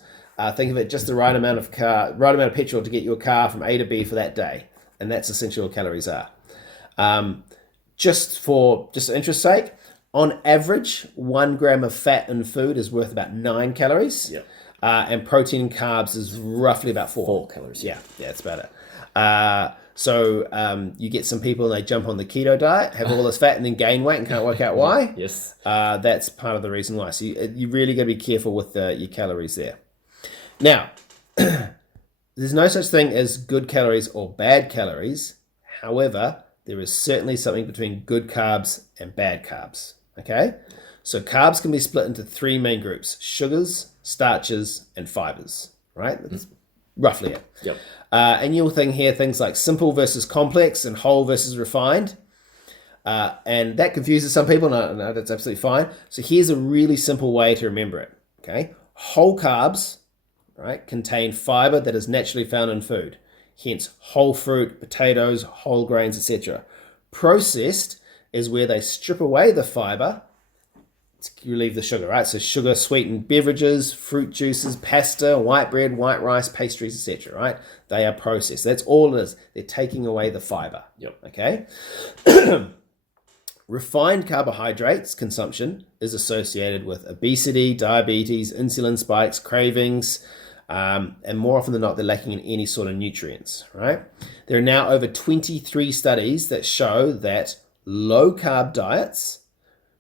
Think of it just the right amount of petrol to get your car from A to B for that day. And that's essentially what calories are. Just for interest sake, on average, 1 gram of fat in food is worth about 9 calories. Yeah. And protein and carbs is roughly about 4 calories. Yeah, that's about it. So you get some people, and they jump on the keto diet, have all this fat, and then gain weight and can't work out why. Yes. That's part of the reason why. So you really got to be careful with your calories there. Now, there's no such thing as good calories or bad calories. However, there is certainly something between good carbs and bad carbs. Okay? So carbs can be split into 3 main groups: sugars, starches, and fibers. Right? That's roughly it. Yep. And you'll hear things like simple versus complex and whole versus refined. And that confuses some people. No, that's absolutely fine. So here's a really simple way to remember it. Okay. Whole carbs right, contain fiber that is naturally found in food, hence whole fruit, potatoes, whole grains, etc. Processed is where they strip away the fiber to relieve the sugar, right? So sugar sweetened beverages, fruit juices, pasta, white bread, white rice, pastries, etc., right? They are processed. That's all it is. They're taking away the fiber. Yep. Okay? Refined carbohydrates consumption is associated with obesity, diabetes, insulin spikes, cravings, and more often than not, they're lacking in any sort of nutrients, right? There are now over 23 studies that show that low-carb diets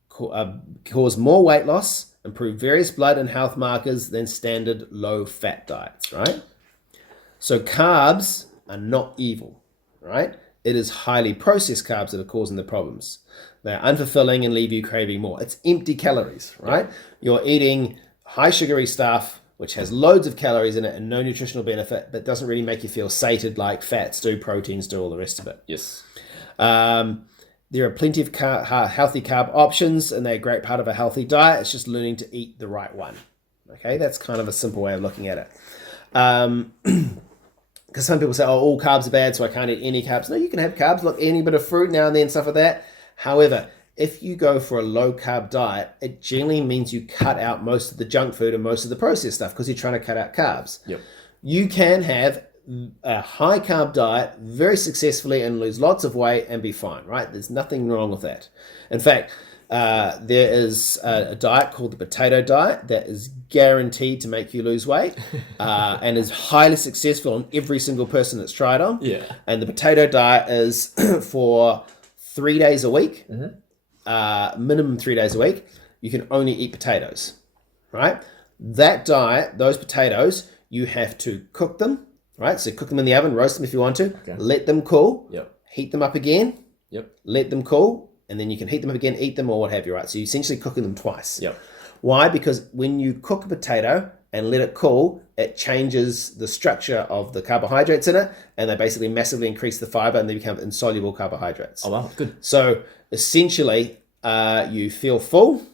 cause more weight loss, improve various blood and health markers than standard low-fat diets, right? So carbs are not evil, right? It is highly processed carbs that are causing the problems. They're unfulfilling and leave you craving more. It's empty calories, right? Yeah. You're eating high sugary stuff, which has loads of calories in it and no nutritional benefit, but doesn't really make you feel sated like fats do, proteins do, all the rest of it. Yes. There are plenty of healthy carb options, and they're a great part of a healthy diet. It's just learning to eat the right one. Okay, that's kind of a simple way of looking at it. Because some people say, oh, all carbs are bad, so I can't eat any carbs. No, you can have carbs, look, any bit of fruit now and then, stuff like that. However, if you go for a low-carb diet, it generally means you cut out most of the junk food and most of the processed stuff because you're trying to cut out carbs. Yep. You can have a high-carb diet very successfully and lose lots of weight and be fine, right? There's nothing wrong with that. In fact, there is a diet called the potato diet that is guaranteed to make you lose weight and is highly successful on every single person that's tried on. Yeah. And the potato diet is for 3 days a week, minimum 3 days a week. You can only eat potatoes, right? That diet, those potatoes, you have to cook them, right? So cook them in the oven, roast them if you want to, let them cool, heat them up again, let them cool, and then you can heat them up again, eat them or what have you, right? So you're essentially cooking them twice. Why? Because when you cook a potato and let it cool, it changes the structure of the carbohydrates in it, and they basically massively increase the fiber and they become insoluble carbohydrates. Oh, wow, good. So essentially, you feel full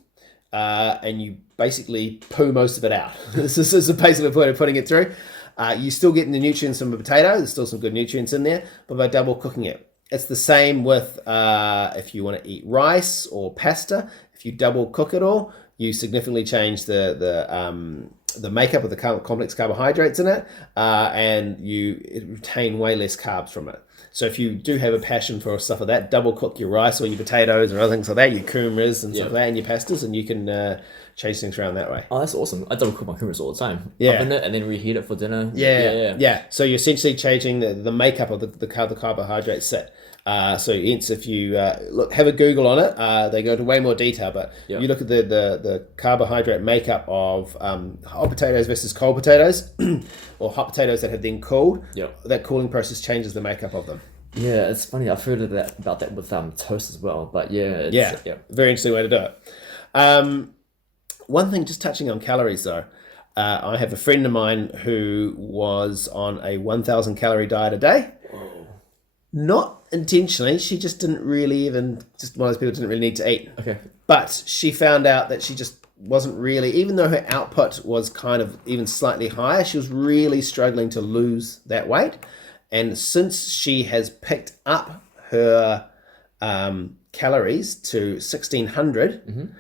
and you basically poo most of it out. This is a basic way of putting it through. You're still getting the nutrients from the potato. There's still some good nutrients in there, but by double cooking it. It's the same with if you want to eat rice or pasta. If you double cook it all, you significantly change the makeup of the complex carbohydrates in it, and you retain way less carbs from it. So if you do have a passion for stuff like that, double cook your rice or your potatoes or other things like that, your kumaras and stuff like that, and your pastas, and you can change things around that way. Oh, that's awesome. I double cook my kumaras all the time. Yeah. Oven it and then reheat it for dinner. Yeah. So you're essentially changing the makeup of the carbohydrates set. So hence, if you have a Google on it, they go into way more detail, but you look at the carbohydrate makeup of hot potatoes versus cold potatoes, or hot potatoes that have then cooled. That cooling process changes the makeup of them. Yeah, it's funny. I've heard about that with toast as well. But very interesting way to do it. One thing, just touching on calories though, I have a friend of mine who was on a 1,000 calorie diet a day. Whoa. Not intentionally, she just didn't really just one of those people didn't really need to eat. Okay. But she found out that she just wasn't really, even though her output was kind of even slightly higher, she was really struggling to lose that weight. And since she has picked up her calories to 1,600,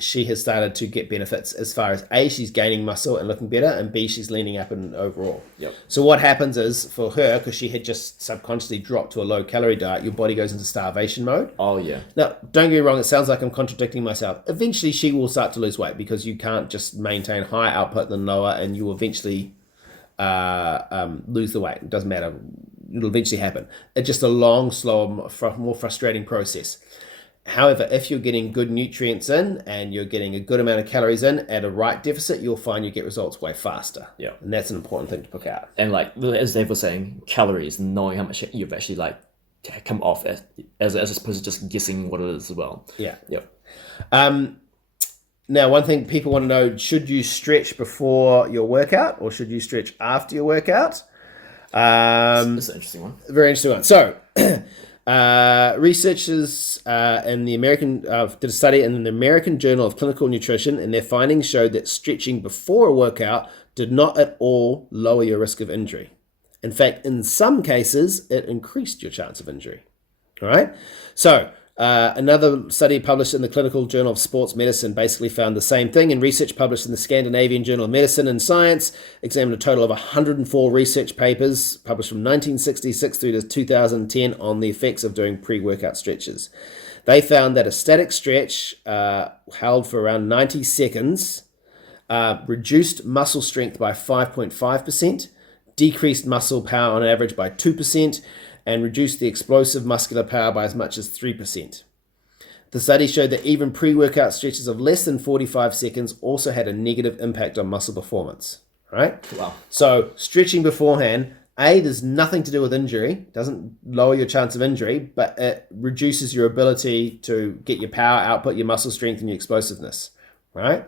she has started to get benefits as far as A, she's gaining muscle and looking better, and B, she's leaning up in overall. So what happens is for her, because she had just subconsciously dropped to a low calorie diet, your body goes into starvation mode. Oh yeah. Now, don't get me wrong, it sounds like I'm contradicting myself. Eventually she will start to lose weight because you can't just maintain higher output than lower, and you will eventually lose the weight. It doesn't matter. It'll eventually happen. It's just a long, slower, more frustrating process. However, if you're getting good nutrients in and you're getting a good amount of calories in at a right deficit, you'll find you get results way faster. And that's an important thing to pick out. And like as Dave was saying, calories, knowing how much you've actually come off as opposed to just guessing what it is as well. Now, one thing people want to know, should you stretch before your workout or should you stretch after your workout? That's an interesting one. Very interesting one. So, researchers in the American did a study in the American Journal of Clinical Nutrition, and their findings showed that stretching before a workout did not at all lower your risk of injury. In fact, in some cases, it increased your chance of injury. All right? So, another study published in the Clinical Journal of Sports Medicine basically found the same thing, and research published in the Scandinavian Journal of Medicine and Science examined a total of 104 research papers published from 1966 through to 2010 on the effects of doing pre-workout stretches. They found that a static stretch held for around 90 seconds reduced muscle strength by 5.5%, decreased muscle power on average by 2%, and reduced the explosive muscular power by as much as 3%. The study showed that even pre-workout stretches of less than 45 seconds also had a negative impact on muscle performance. Right? Wow. So stretching beforehand, there's nothing to do with injury, doesn't lower your chance of injury, but it reduces your ability to get your power output, your muscle strength, and your explosiveness. Right?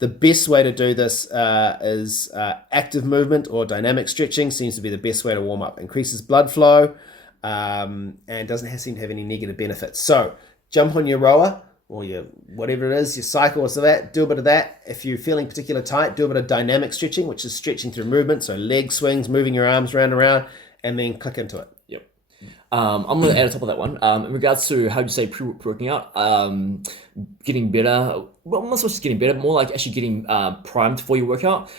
The best way to do this is active movement or dynamic stretching seems to be the best way to warm up. Increases blood flow and doesn't seem to have any negative benefits. So jump on your rower or your whatever it is, your cycle or so that, do a bit of that. If you're feeling particularly tight, do a bit of dynamic stretching, which is stretching through movement. So leg swings, moving your arms around and around, and then click into it. Yep. I'm going to add on top of that one. In regards to how do you say pre-working out, getting better. Well, not so much getting better, more like actually getting primed for your workout.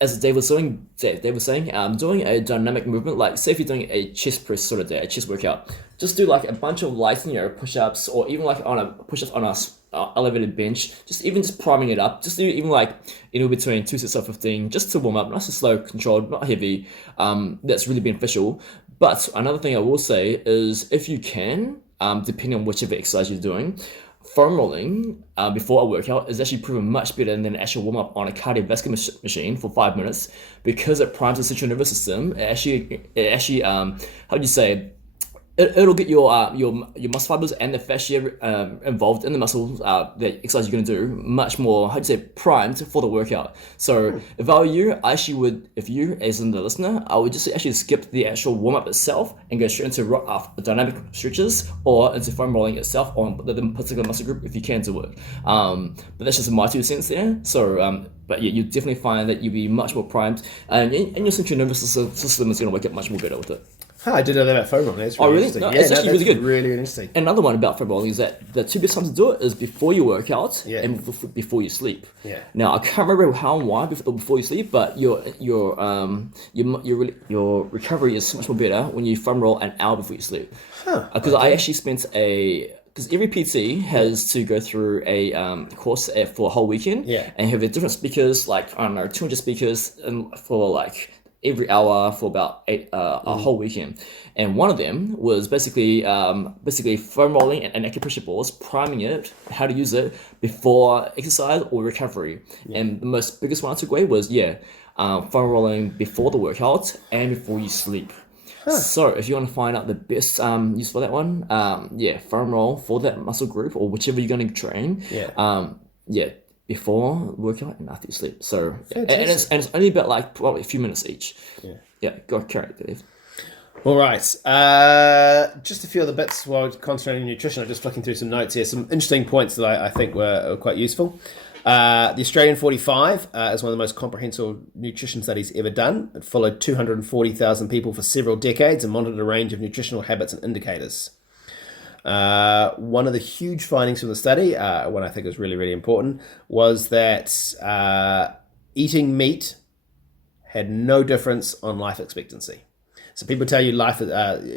As Dave was saying, doing a dynamic movement, like say if you're doing a chest press sort of day, a chest workout, just do like a bunch of light, push-ups, or even like on a push-ups on a elevated bench, just priming it up, just do even like between 2 sets of 15, just to warm up, nice and slow, controlled, not heavy. That's really beneficial. But another thing I will say is if you can, depending on whichever exercise you're doing, foam rolling before a workout is actually proven much better than an actual warm-up on a cardiovascular machine for 5 minutes because it primes the central nervous system. It actually how do you say, it'll get your muscle fibers and the fascia involved in the muscles that exercise you're going to do much more, primed for the workout. So if I were you, I actually would, if you as in the listener, I would just actually skip the actual warm-up itself and go straight into dynamic stretches or into foam rolling itself on the particular muscle group if you can do it. But that's just my 2 cents there. So but yeah, you definitely find that you'll be much more primed and your central nervous system is going to work out much more better with it. I did know that about foam rolling. That's really interesting. No, it's actually really good. Really interesting. Another one about foam rolling is that the 2 best times to do it is before your workout and before you sleep. Yeah. Now I can't remember how and why before you sleep, but your recovery is so much more better when you foam roll an hour before you sleep. Because I actually spent because every PT has to go through a course for a whole weekend and have different speakers, like I don't know, 200 speakers for like every hour for about a whole weekend, and one of them was basically foam rolling and acupressure balls, priming it, how to use it before exercise or recovery. And the most biggest one I took away was foam rolling before the workout and before you sleep. So if you want to find out the best use for that one, foam roll for that muscle group or whichever you're going to train. Before workout and after you sleep. So and it's only about like probably a few minutes each. Go carry it, Dave. All right. Just a few other bits while concentrating on nutrition. I'm just flicking through some notes here. Some interesting points that I think were quite useful. The Australian 45 is one of the most comprehensive nutrition studies ever done. It followed 240,000 people for several decades and monitored a range of nutritional habits and indicators. One of the huge findings from the study, one I think is really, really important, was that eating meat had no difference on life expectancy. So people tell you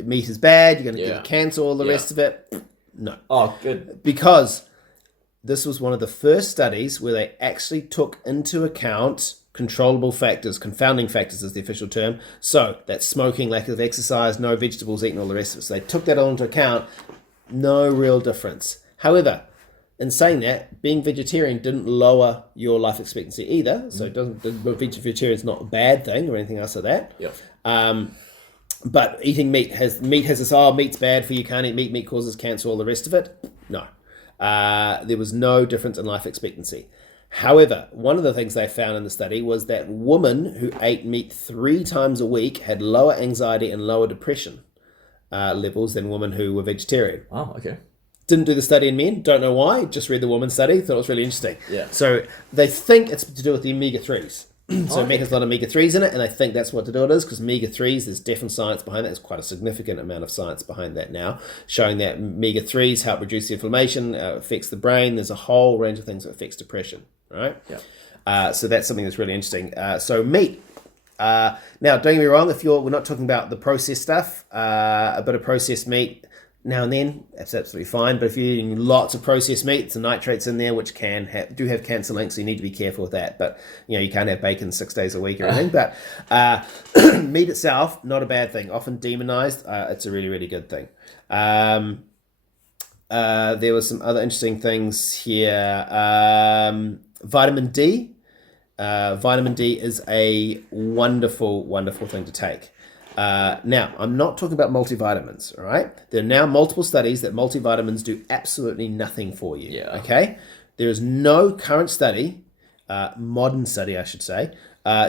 meat is bad, you're going to get cancer, all the rest of it. No. Oh, good. Because this was one of the first studies where they actually took into account controllable factors, confounding factors is the official term. So that's smoking, lack of exercise, no vegetables eaten, all the rest of it. So they took that all into account. No real difference. However, in saying that, being vegetarian didn't lower your life expectancy either. So vegetarian is not a bad thing or anything else like that. But eating meat has this, meat's bad for you, can't eat meat, meat causes cancer, all the rest of it. No. There was no difference in life expectancy. However, one of the things they found in the study was that women who ate meat 3 times a week had lower anxiety and lower depression levels than women who were vegetarian. Oh, okay. Didn't do the study in men, don't know why, just read the woman study, thought it was really interesting. Yeah. So they think it's to do with the omega-3s. So it has a lot of omega-3s in it, and I think that's what the deal is, because omega-3s, there's definite science behind that. There's quite a significant amount of science behind that now, showing that omega-3s help reduce the inflammation, affects the brain. There's a whole range of things that affects depression, right? Yeah. So that's something that's really interesting. So meat. Now, don't get me wrong, we're not talking about the processed stuff, a bit of processed meat now and then, that's absolutely fine. But if you're eating lots of processed meat, the nitrates in there, which do have cancer links, so you need to be careful with that. But you can't have bacon 6 days a week or anything. But meat itself, not a bad thing. Often demonized, it's a really, really good thing. There were some other interesting things here. Vitamin D. Vitamin D is a wonderful, wonderful thing to take. Now, I'm not talking about multivitamins, all right? There are now multiple studies that multivitamins do absolutely nothing for you, okay? There is no current study, modern study, I should say,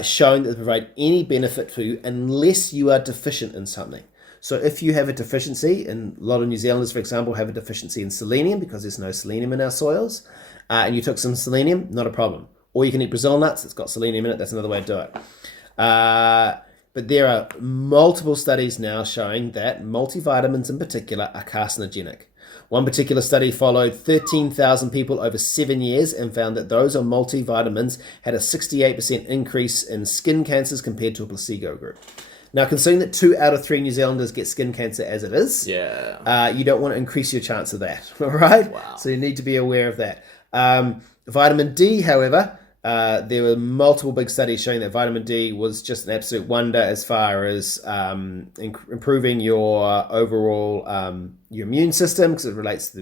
showing that they provide any benefit for you unless you are deficient in something. So if you have a deficiency, and a lot of New Zealanders, for example, have a deficiency in selenium because there's no selenium in our soils, and you took some selenium, not a problem. Or you can eat Brazil nuts, it's got selenium in it, that's another way to do it. But there are multiple studies now showing that multivitamins in particular are carcinogenic. One particular study followed 13,000 people over 7 years and found that those on multivitamins had a 68% increase in skin cancers compared to a placebo group. Now, considering that 2 out of 3 New Zealanders get skin cancer as it is, you don't want to increase your chance of that, all right? Wow. So you need to be aware of that. Vitamin D, however, there were multiple big studies showing that vitamin D was just an absolute wonder as far as improving your overall your immune system, because it relates to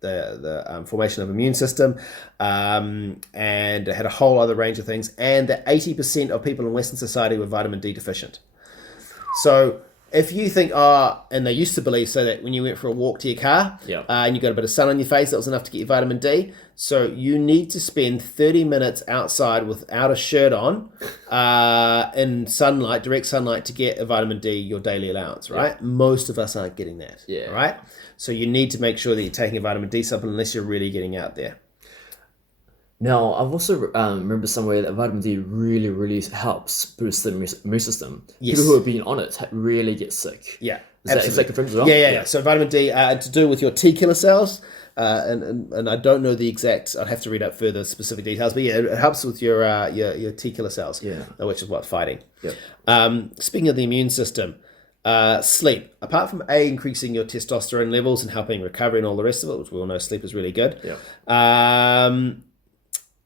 the formation of immune system, and it had a whole other range of things, and that 80% of people in Western society were vitamin D deficient. So if you think, and they used to believe so that when you went for a walk to your car and you got a bit of sun on your face, that was enough to get your vitamin D. So you need to spend 30 minutes outside without a shirt on in sunlight, direct sunlight, to get a vitamin D, your daily allowance, right? Most of us aren't getting that, right? So you need to make sure that you're taking a vitamin D supplement unless you're really getting out there. Now, I've also remember somewhere that vitamin D really, really helps boost the immune system. Yes. People who have been on it really get sick. Yeah, Is that confirmed as well? Yeah. So vitamin D, to do with your T killer cells, and I don't know the exact, I'd have to read up further specific details, but it helps with your T killer cells, which is what fighting. Speaking of the immune system, sleep. Apart from increasing your testosterone levels and helping recovery and all the rest of it, which we all know sleep is really good.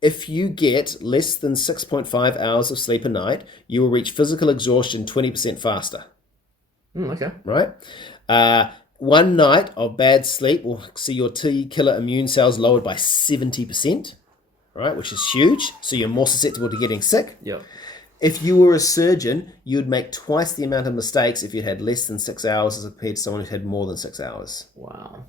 If you get less than 6.5 hours of sleep a night, you will reach physical exhaustion 20% faster. Okay. Right? One night of bad sleep will see your T killer immune cells lowered by 70%, right? Which is huge. So you're more susceptible to getting sick. If you were a surgeon, you would make twice the amount of mistakes if you had less than 6 hours as compared to someone who had more than 6 hours. Wow.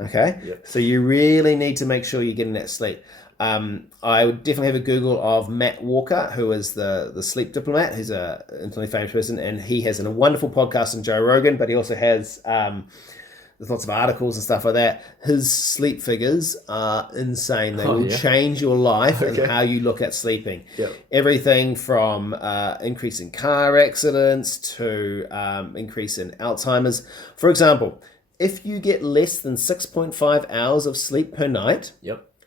Okay? So you really need to make sure you're getting that sleep. I would definitely have a Google of Matt Walker, who is the sleep diplomat, who's a internally famous person, and he has a wonderful podcast on Joe Rogan, but he also has there's lots of articles and stuff like that. His sleep figures are insane. They will change your life and how you look at sleeping. Everything from increase in car accidents to increase in Alzheimer's. For example, if you get less than 6.5 hours of sleep per night,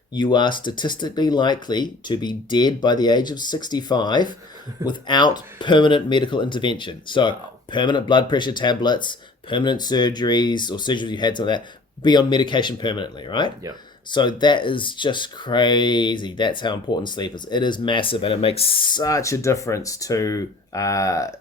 you are statistically likely to be dead by the age of 65 without permanent medical intervention. So permanent blood pressure tablets, permanent surgeries, or surgeries you had, something like that, be on medication permanently, right? So that is just crazy. That's how important sleep is. It is massive, and it makes such a difference to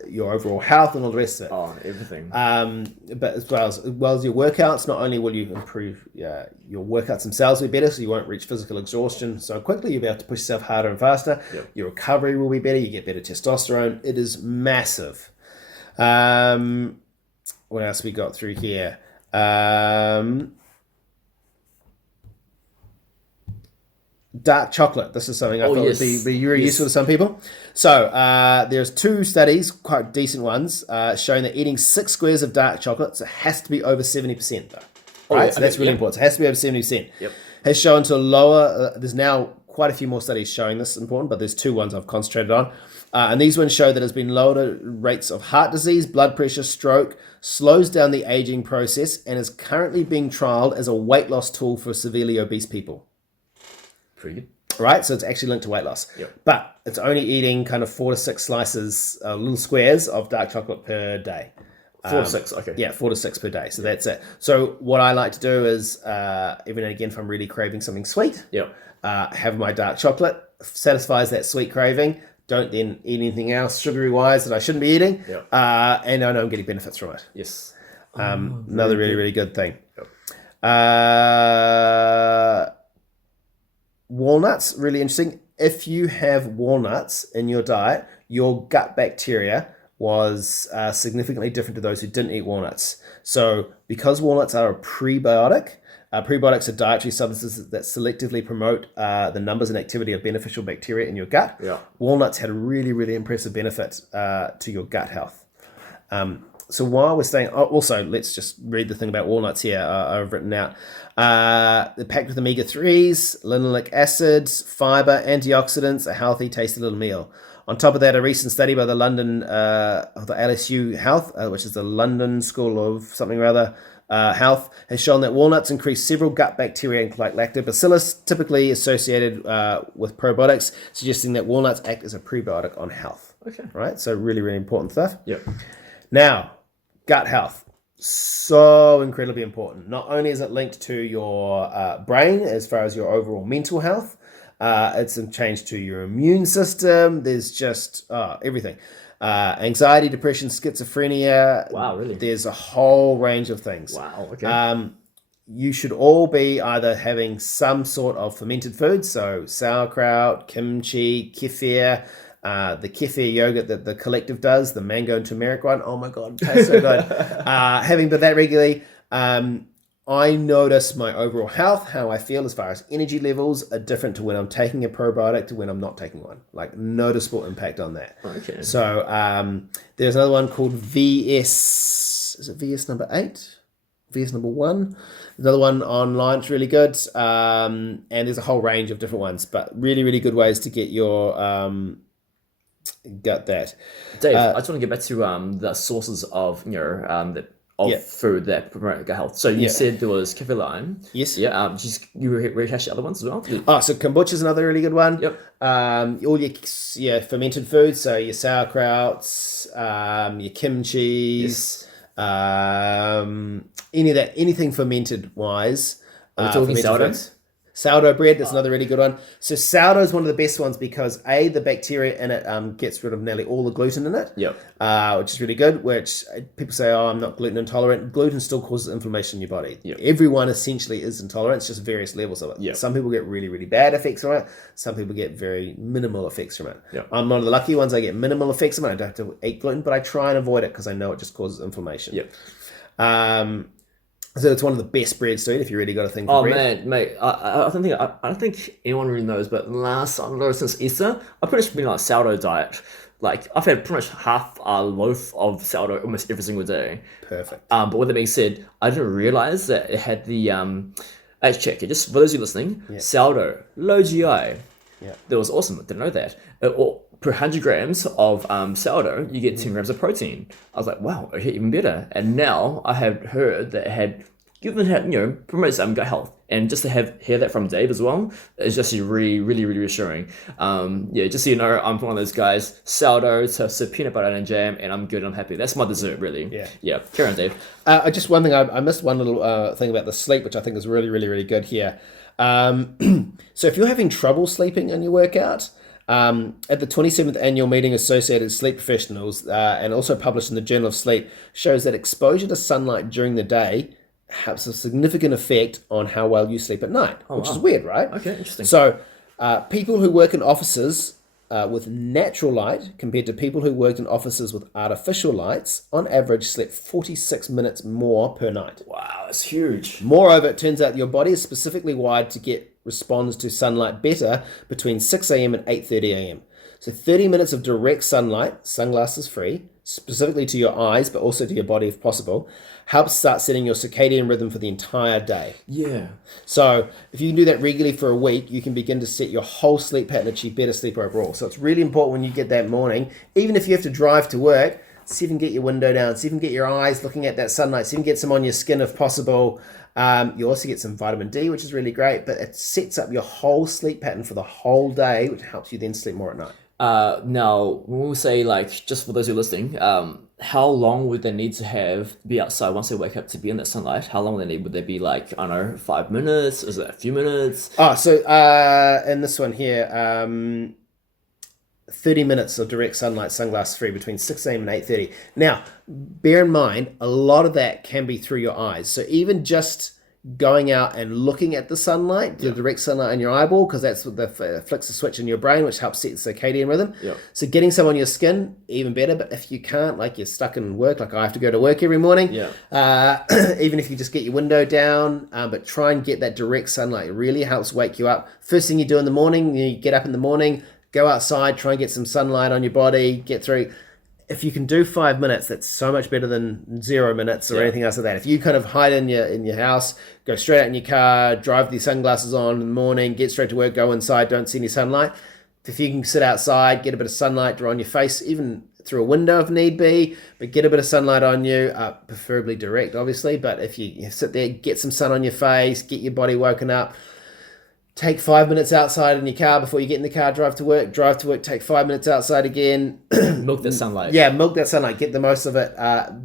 your overall health and all the rest of it. Everything. But as well as your workouts, not only will you improve your workouts themselves will be better, so you won't reach physical exhaustion so quickly, you'll be able to push yourself harder and faster. Your recovery will be better, you get better testosterone. It is massive. What else we got through here? Dark chocolate. This is something I thought would be really useful to some people. So there's 2 studies, quite decent ones, showing that eating 6 squares of dark chocolate, so it has to be over 70% though. Right? So that's really important. So it has to be over 70%. Has shown to lower, there's now quite a few more studies showing this is important, but there's 2 ones I've concentrated on. And these ones show that it's been lowered rates of heart disease, blood pressure, stroke, slows down the aging process, and is currently being trialed as a weight loss tool for severely obese people. Pretty good. Right, so it's actually linked to weight loss. Yep. But it's only eating kind of 4 to 6 slices, little squares of dark chocolate per day. 4 to 6, okay. Yeah, 4 to 6 per day. So that's it. So what I like to do is, every now and again, if I'm really craving something sweet, have my dark chocolate, satisfies that sweet craving. Don't then eat anything else sugary-wise that I shouldn't be eating. And I know I'm getting benefits from it. Yes. Another really, really good thing. Walnuts, really interesting. If you have walnuts in your diet, your gut bacteria was significantly different to those who didn't eat walnuts. So because walnuts are a prebiotic, prebiotics are dietary substances that selectively promote the numbers and activity of beneficial bacteria in your gut. Walnuts had a really, really impressive benefit to your gut health. So while we're staying, also let's just read the thing about walnuts here. I've written out. They're packed with omega-3s, linoleic acid, fiber, antioxidants, a healthy, tasty little meal. On top of that, a recent study by the LSU Health, which is the London School of something or other, Health, has shown that walnuts increase several gut bacteria like lactobacillus, typically associated with probiotics, suggesting that walnuts act as a prebiotic on health. Right? So really, really important stuff. Now, gut health. So incredibly important. Not only is it linked to your brain as far as your overall mental health, it's a change to your immune system. There's just everything. Anxiety, depression, schizophrenia. Wow, really? There's a whole range of things. Wow, okay. You should all be either having some sort of fermented food, so sauerkraut, kimchi, kefir, the kefir yogurt that the collective does, the mango and turmeric one. Oh my God, it tastes so good. Having done that regularly, I notice my overall health, how I feel as far as energy levels are different to when I'm taking a probiotic to when I'm not taking one. Like noticeable impact on that. Okay. So there's another one called VS. Is it VS number 8? VS number 1? Another one online. It's really good. And there's a whole range of different ones, but really, really good ways to get your gut that. Dave, I just want to get back to the sources of food that promote gut health. So you said there was kefir lime. Yes. Yeah. Just you rehash the other ones as well. So kombucha is another really good one. Yep. All your fermented foods, so your sauerkrauts, your kimchis, anything fermented wise. Are we talking sourdough? Sourdough bread, that's another really good one. So sourdough is one of the best ones because the bacteria in it gets rid of nearly all the gluten in it, which is really good, which people say, I'm not gluten intolerant. Gluten still causes inflammation in your body. Everyone essentially is intolerant, it's just various levels of it. Some people get really, really bad effects from it. Some people get very minimal effects from it. I'm one of the lucky ones, I get minimal effects from it. I don't have to eat gluten, but I try and avoid it because I know it just causes inflammation. So it's one of the best breads to eat if you really got a thing for bread. Man, mate, I don't think anyone really knows, but since Easter, I've pretty much been on a sourdough diet. Like I've had pretty much half a loaf of sourdough almost every single day. Perfect. But with that being said, I didn't realize that it had the check it. Just for those of you listening, sourdough, low GI. That was awesome. I didn't know that. Per 100 grams of sourdough, you get 10 grams of protein. I was like, wow, okay, even better. And now I have heard that it had, promotes gut health. And just to hear that from Dave as well is just really, really, really reassuring. Just so you know, I'm one of those guys, sourdough, toasted peanut butter and jam, and I'm good, I'm happy. That's my dessert, really. Yeah. Carry on, Dave. Just one thing, I missed one little thing about the sleep, which I think is really, really, really good here. So if you're having trouble sleeping in your workout, at the 27th Annual Meeting Associated Sleep Professionals, and also published in the Journal of Sleep, shows that exposure to sunlight during the day has a significant effect on how well you sleep at night, which is weird, right? Okay, interesting. So people who work in offices with natural light compared to people who worked in offices with artificial lights, on average slept 46 minutes more per night. Wow, that's huge. Moreover, it turns out your body is specifically wired to responds to sunlight better between 6 a.m. and 8:30 a.m. So 30 minutes of direct sunlight, sunglasses free, specifically to your eyes, but also to your body if possible, helps start setting your circadian rhythm for the entire day. Yeah. So if you can do that regularly for a week, you can begin to set your whole sleep pattern, achieve better sleep overall. So it's really important when you get that morning, even if you have to drive to work, see if you can get your window down, see if you can get your eyes looking at that sunlight, see if you can get some on your skin if possible. You also get some vitamin D, which is really great, but it sets up your whole sleep pattern for the whole day, which helps you then sleep more at night. Now, when we say, like, just for those who are listening, how long would they need to be outside once they wake up to be in that sunlight? How long would they be, like, I don't know, 5 minutes? Is it a few minutes? So in this one here, 30 minutes of direct sunlight, sunglasses free, between 6 a.m. and 8:30. Now, bear in mind, a lot of that can be through your eyes. So even just going out and looking at the sunlight, the direct sunlight on your eyeball, because that's what flicks the switch in your brain, which helps set the circadian rhythm. Yep. So getting some on your skin, even better. But if you can't, like you're stuck in work, like I have to go to work every morning, even if you just get your window down, but try and get that direct sunlight. It really helps wake you up. First thing you do in the morning, you get up in the morning, go outside, try and get some sunlight on your body, get through. If you can do 5 minutes, that's so much better than 0 minutes or anything else like that. If you kind of hide in your house, go straight out in your car, drive the sunglasses on in the morning, get straight to work, go inside, don't see any sunlight. If you can sit outside, get a bit of sunlight, draw on your face, even through a window if need be, but get a bit of sunlight on you, preferably direct, obviously. But if you sit there, get some sun on your face, get your body woken up. Take 5 minutes outside in your car before you get in the car, drive to work, take 5 minutes outside again. Milk that sunlight. Yeah, milk that sunlight, get the most of it.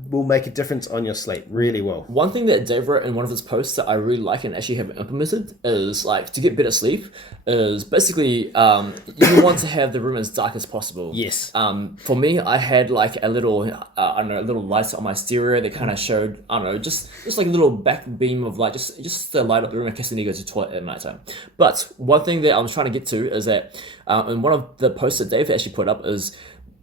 Will make a difference on your sleep, really will. One thing that Dave wrote in one of his posts that I really like and actually have implemented is, like, to get better sleep is basically you want to have the room as dark as possible. Yes. For me, I had like a little a little light on my stereo that kind of showed, I don't know, just like a little back beam of light, just to light up the room in case I need to go to the toilet at nighttime. But one thing that I'm trying to get to is that in one of the posts that Dave actually put up is,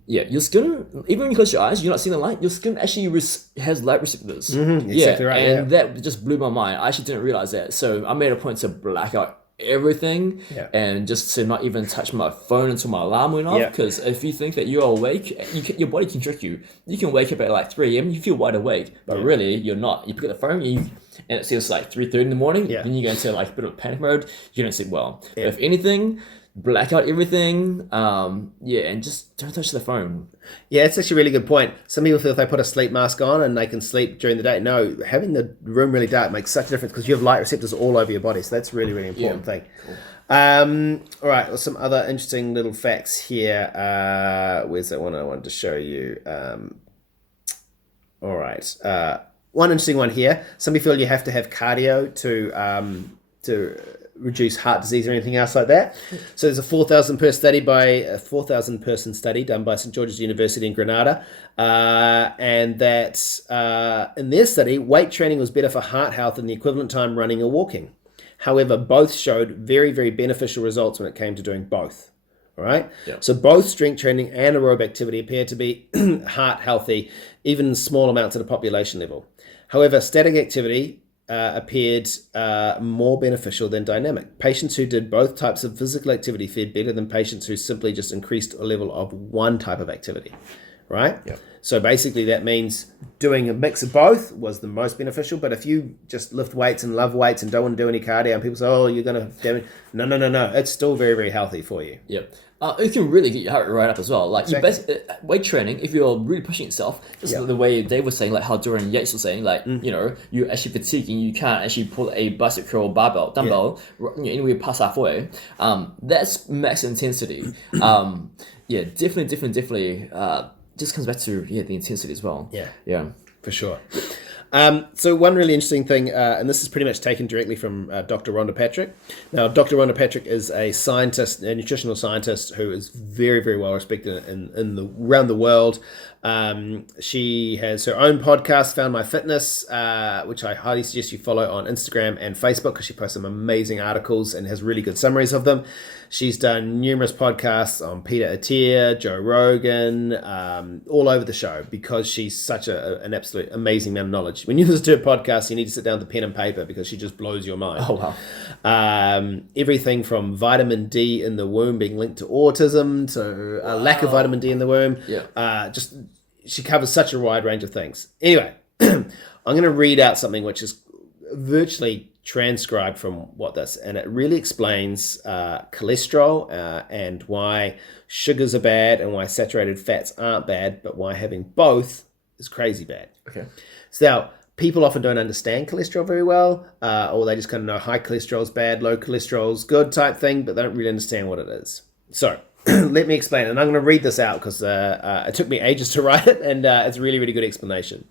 your skin, even when you close your eyes, you're not seeing the light, your skin actually has light receptors. Exactly right. And that just blew my mind. I actually didn't realize that. So I made a point to black out everything and just to not even touch my phone until my alarm went off, because if you think that you're awake, your body can trick you. You can wake up at like 3 a.m, you feel wide awake, but really you're not. You pick up the phone and it says like 3:30 in the morning, then you go into like a bit of panic mode, you don't sleep well. But if anything, black out everything, and just don't touch the phone. Yeah, it's actually a really good point. Some people feel if they put a sleep mask on and they can sleep during the day. No, having the room really dark makes such a difference because you have light receptors all over your body. So that's a really, really important thing. Cool. All right, well, some other interesting little facts here. Where's that one I wanted to show you? All right. One interesting one here. Some people feel you have to have cardio to reduce heart disease or anything else like that. So there's a 4,000 person study done by St. George's University in Granada, and that in their study, weight training was better for heart health than the equivalent time running or walking. However, both showed very, very beneficial results when it came to doing both. All right. Yep. So both strength training and aerobic activity appear to be heart healthy, even in small amounts at a population level. However, static activity appeared more beneficial than dynamic. Patients who did both types of physical activity fared better than patients who simply just increased a level of one type of activity, right? Yep. So basically that means doing a mix of both was the most beneficial, but if you just lift weights and love weights and don't want to do any cardio and people say, oh, you're going to damage. No. It's still very, very healthy for you. Yep. It can really get your heart rate up as well. Like Exactly. weight training, if you're really pushing yourself, just the way Dave was saying, like how Dorian Yates was saying, like you're actually fatiguing, you can't actually pull a bicep curl barbell dumbbell anywhere past halfway. That's max intensity. Definitely. Just comes back to the intensity as well. Yeah, for sure. So one really interesting thing, and this is pretty much taken directly from Dr. Rhonda Patrick. Now, Dr. Rhonda Patrick is a scientist, a nutritional scientist who is very, very well respected around the world. She has her own podcast, Found My Fitness, which I highly suggest you follow on Instagram and Facebook because she posts some amazing articles and has really good summaries of them. She's done numerous podcasts on Peter Attia, Joe Rogan, all over the show because she's such an absolute amazing man of knowledge. When you listen to her podcast, you need to sit down with a pen and paper because she just blows your mind. Oh, wow. Everything from vitamin D in the womb being linked to autism to a lack of vitamin D in the womb. Yeah. She covers such a wide range of things. Anyway, I'm going to read out something which is virtually transcribed from what this, and it really explains cholesterol and why sugars are bad and why saturated fats aren't bad, but why having both is crazy bad. Okay. So now, people often don't understand cholesterol very well, or they just kind of know high cholesterol is bad, low cholesterol is good type thing, but they don't really understand what it is. So let me explain, and I'm going to read this out because it took me ages to write it, and it's a really, really good explanation.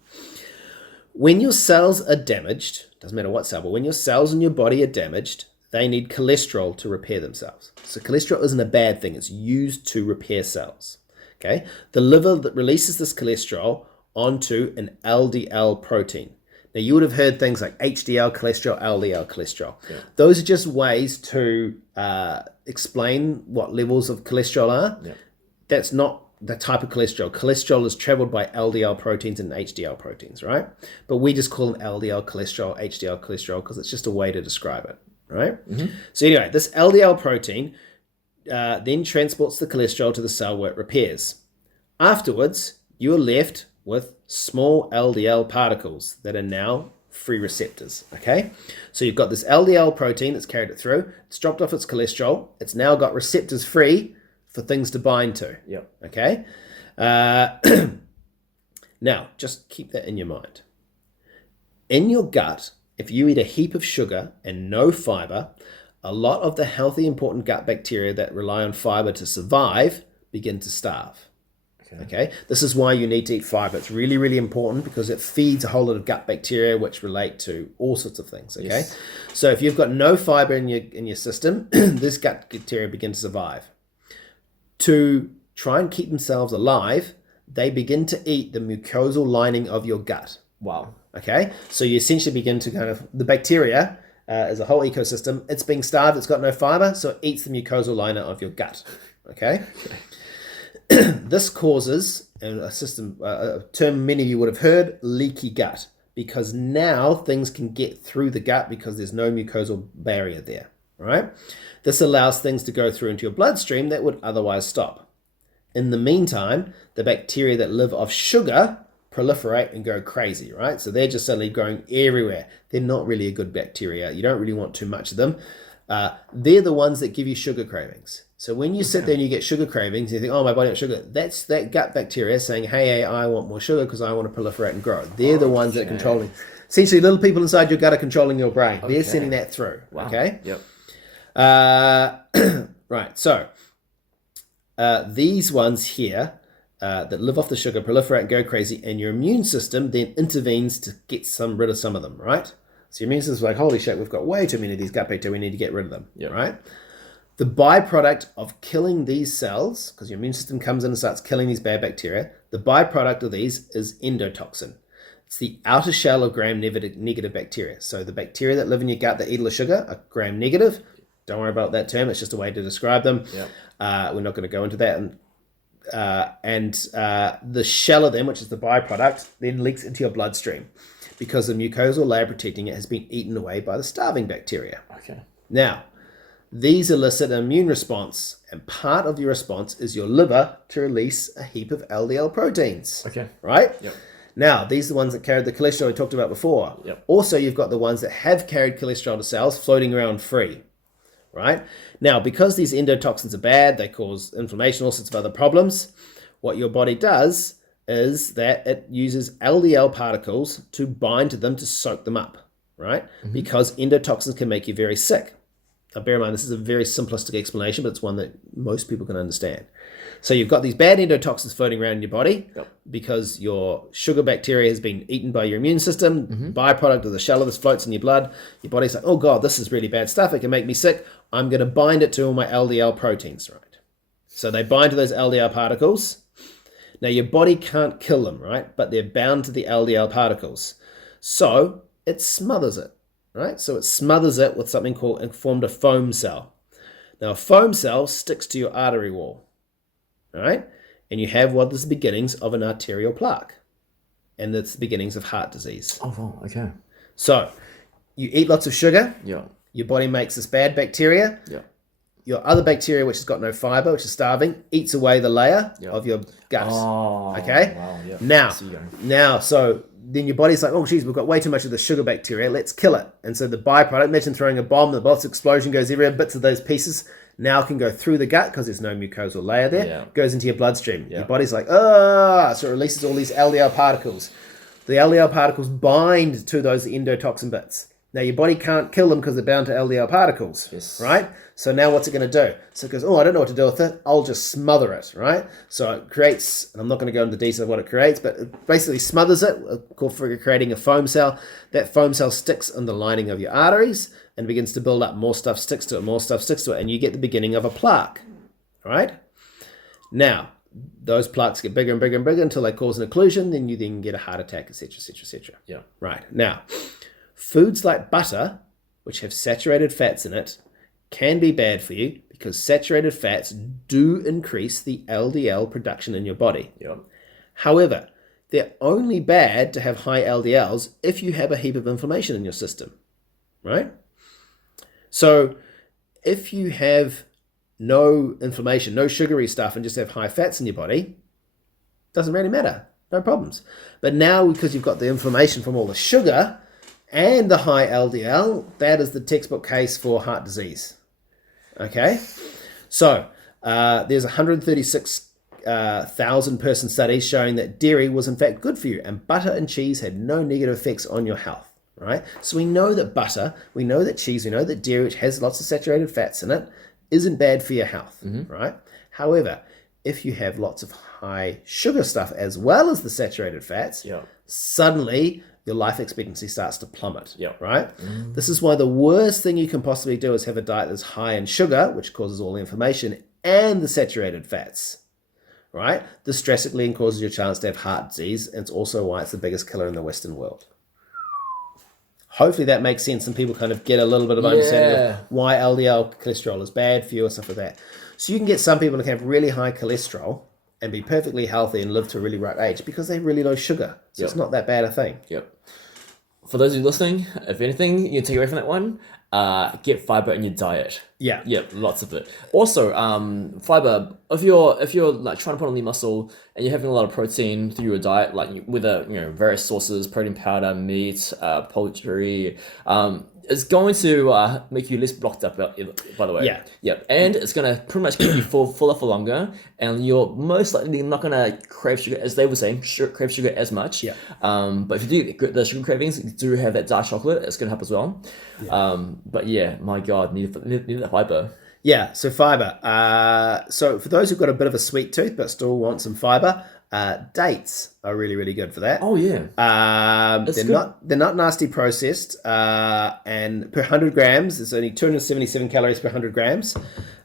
When your cells are damaged, doesn't matter what cell, but when your cells in your body are damaged, they need cholesterol to repair themselves. So cholesterol isn't a bad thing. It's used to repair cells. Okay. The liver that releases this cholesterol onto an LDL protein. Now, you would have heard things like HDL cholesterol, LDL cholesterol. Yeah. Those are just ways to explain what levels of cholesterol are. Yeah. That's not the type of cholesterol. Cholesterol is traveled by LDL proteins and HDL proteins, right? But we just call them LDL cholesterol, HDL cholesterol, because it's just a way to describe it, right? Mm-hmm. So anyway, this LDL protein then transports the cholesterol to the cell where it repairs. Afterwards, you are left with small LDL particles that are now free receptors, okay? So you've got this LDL protein that's carried it through. It's dropped off its cholesterol. It's now got receptors free for things to bind to. Yep. Okay. Now, just keep that in your mind. In your gut, if you eat a heap of sugar and no fiber, a lot of the healthy, important gut bacteria that rely on fiber to survive begin to starve. Okay. This is why you need to eat fiber. It's really, really important because it feeds a whole lot of gut bacteria which relate to all sorts of things. Okay. Yes. So if you've got no fiber in your system, this gut bacteria begin to survive. To try and keep themselves alive, they begin to eat the mucosal lining of your gut. Wow. Okay. So you essentially begin to the bacteria is a whole ecosystem. It's being starved. It's got no fiber, so it eats the mucosal liner of your gut. Okay. This causes a term many of you would have heard, leaky gut, because now things can get through the gut because there's no mucosal barrier there, right? This allows things to go through into your bloodstream that would otherwise stop. In the meantime, the bacteria that live off sugar proliferate and go crazy, right? So they're just suddenly going everywhere. They're not really a good bacteria. You don't really want too much of them. They're the ones that give you sugar cravings. So when you sit there and you get sugar cravings, you think, oh, my body wants sugar. That's that gut bacteria saying, hey, I want more sugar because I want to proliferate and grow. They're the ones that are controlling. Essentially, little people inside your gut are controlling your brain. They're sending that through. Wow. Okay? Yep. Right. So these ones here that live off the sugar proliferate and go crazy, and your immune system then intervenes to get rid of some of them, right? So your immune system's like, holy shit, we've got way too many of these gut bacteria. We need to get rid of them, right? The byproduct of killing these cells, because your immune system comes in and starts killing these bad bacteria, the byproduct of these is endotoxin. It's the outer shell of gram-negative bacteria. So the bacteria that live in your gut that eat a lot of sugar are gram-negative. Don't worry about that term. It's just a way to describe them. Yep. We're not going to go into that. And the shell of them, which is the byproduct, then leaks into your bloodstream because the mucosal layer protecting it has been eaten away by the starving bacteria. Okay. Now, these elicit an immune response, and part of your response is your liver to release a heap of LDL proteins. Okay. Right? Yep. Now, these are the ones that carried the cholesterol we talked about before. Yep. Also, you've got the ones that have carried cholesterol to cells floating around free. Right? Now, because these endotoxins are bad, they cause inflammation, all sorts of other problems, what your body does is that it uses LDL particles to bind to them to soak them up, right? Mm-hmm. Because endotoxins can make you very sick. Now, bear in mind, this is a very simplistic explanation, but it's one that most people can understand. So you've got these bad endotoxins floating around in your body because your sugar bacteria has been eaten by your immune system, byproduct of the shell of this floats in your blood. Your body's like, oh God, this is really bad stuff. It can make me sick. I'm going to bind it to all my LDL proteins, right? So they bind to those LDL particles. Now, your body can't kill them, right? But they're bound to the LDL particles. So it smothers it, right? So it smothers it with something formed a foam cell. Now, a foam cell sticks to your artery wall, all right? And you have what is the beginnings of an arterial plaque. And that's the beginnings of heart disease. Oh, wow. Okay. So you eat lots of sugar. Yeah. Your body makes this bad bacteria. Yeah. Your other bacteria, which has got no fiber, which is starving, eats away the layer of your gut. Oh, okay? Wow. Yeah. So then your body's like, oh, geez, we've got way too much of the sugar bacteria. Let's kill it. And so the byproduct, imagine throwing a bomb, the bomb's explosion goes everywhere, bits of those pieces now can go through the gut because there's no mucosal layer there, goes into your bloodstream. Your body's like, so it releases all these LDL particles. The LDL particles bind to those endotoxin bits. Now, your body can't kill them because they're bound to LDL particles, right? So now what's it going to do? So it goes, I don't know what to do with it. I'll just smother it, right? So it creates, and I'm not going to go into the detail of what it creates, but it basically smothers it, creating a foam cell. That foam cell sticks on the lining of your arteries and begins to build up. More stuff sticks to it, and you get the beginning of a plaque, right? Now, those plaques get bigger and bigger and bigger until they cause an occlusion. Then you get a heart attack, etc., etc., etc. Yeah. Right. Now, foods like butter, which have saturated fats in it, can be bad for you because saturated fats do increase the LDL production in your body. Yeah. However, they're only bad to have high LDLs if you have a heap of inflammation in your system, right? So if you have no inflammation, no sugary stuff, and just have high fats in your body, doesn't really matter. No problems. But now, because you've got the inflammation from all the sugar and the high LDL, that is the textbook case for heart disease. Okay? So, there's 136,000 person studies showing that dairy was in fact good for you, and butter and cheese had no negative effects on your health, right? So we know that butter, we know that cheese, we know that dairy, which has lots of saturated fats in it, isn't bad for your health, right? However, if you have lots of high sugar stuff as well as the saturated fats, suddenly your life expectancy starts to plummet, right? This is why the worst thing you can possibly do is have a diet that's high in sugar, which causes all the inflammation, and the saturated fats, right? This drastically causes your chance to have heart disease, and it's also why it's the biggest killer in the Western world. Hopefully that makes sense and people kind of get a little bit of understanding of why LDL cholesterol is bad for you and stuff like that. So you can get some people to have really high cholesterol and be perfectly healthy and live to a really ripe age because they have really low sugar. So it's not that bad a thing. For those of you listening, if anything you can take away from that one, get fiber in your diet. Lots of it. Also, fiber. If you're like trying to put on the muscle and you're having a lot of protein through your diet, like with various sources, protein powder, meat, poultry, it's going to make you less blocked up. By the way, and it's going to pretty much keep you fuller for longer, and you're most likely not going to crave sugar, as they were saying, crave sugar as much. But if you do get the sugar cravings, you do have that dark chocolate. It's going to help as well. But my God, need that fiber. So fiber. So for those who've got a bit of a sweet tooth but still want some fiber, dates are really, really good for that. They're not nasty processed, and per 100 grams, there's only 277 calories per 100 grams.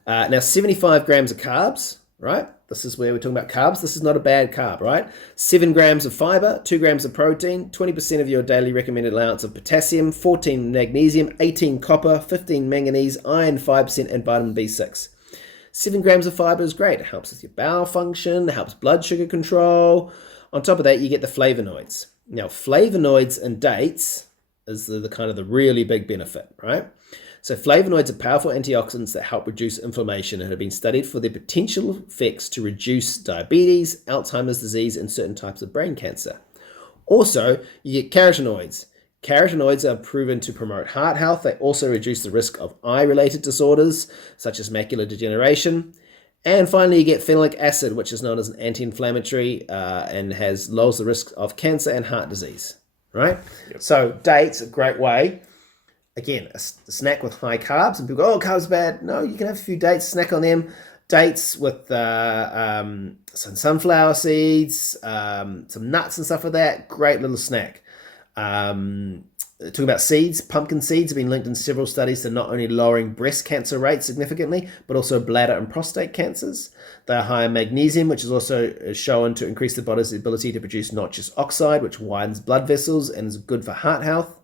Now 75 grams of carbs, right? This is where we're talking about carbs. This is not a bad carb, right? 7 grams of fiber, 2 grams of protein, 20% of your daily recommended allowance of potassium, 14 magnesium, 18 copper, 15 manganese, iron 5%, and vitamin B6. 7 grams of fiber is great. It helps with your bowel function, it helps blood sugar control. On top of that, you get the flavonoids. Now, flavonoids in dates is the kind of the really big benefit, right? So flavonoids are powerful antioxidants that help reduce inflammation and have been studied for their potential effects to reduce diabetes, Alzheimer's disease, and certain types of brain cancer. Also, you get carotenoids. Carotenoids are proven to promote heart health. They also reduce the risk of eye-related disorders, such as macular degeneration. And finally, you get phenolic acid, which is known as an anti-inflammatory and lowers the risk of cancer and heart disease, right? So dates, a great way. Again, a snack with high carbs, and people go, carbs bad. No, you can have a few dates, snack on them. Dates with some sunflower seeds, some nuts and stuff like that. Great little snack. talking about seeds, pumpkin seeds have been linked in several studies to not only lowering breast cancer rates significantly, but also bladder and prostate cancers. They are high in magnesium, which is also shown to increase the body's ability to produce nitrous oxide, which widens blood vessels and is good for heart health.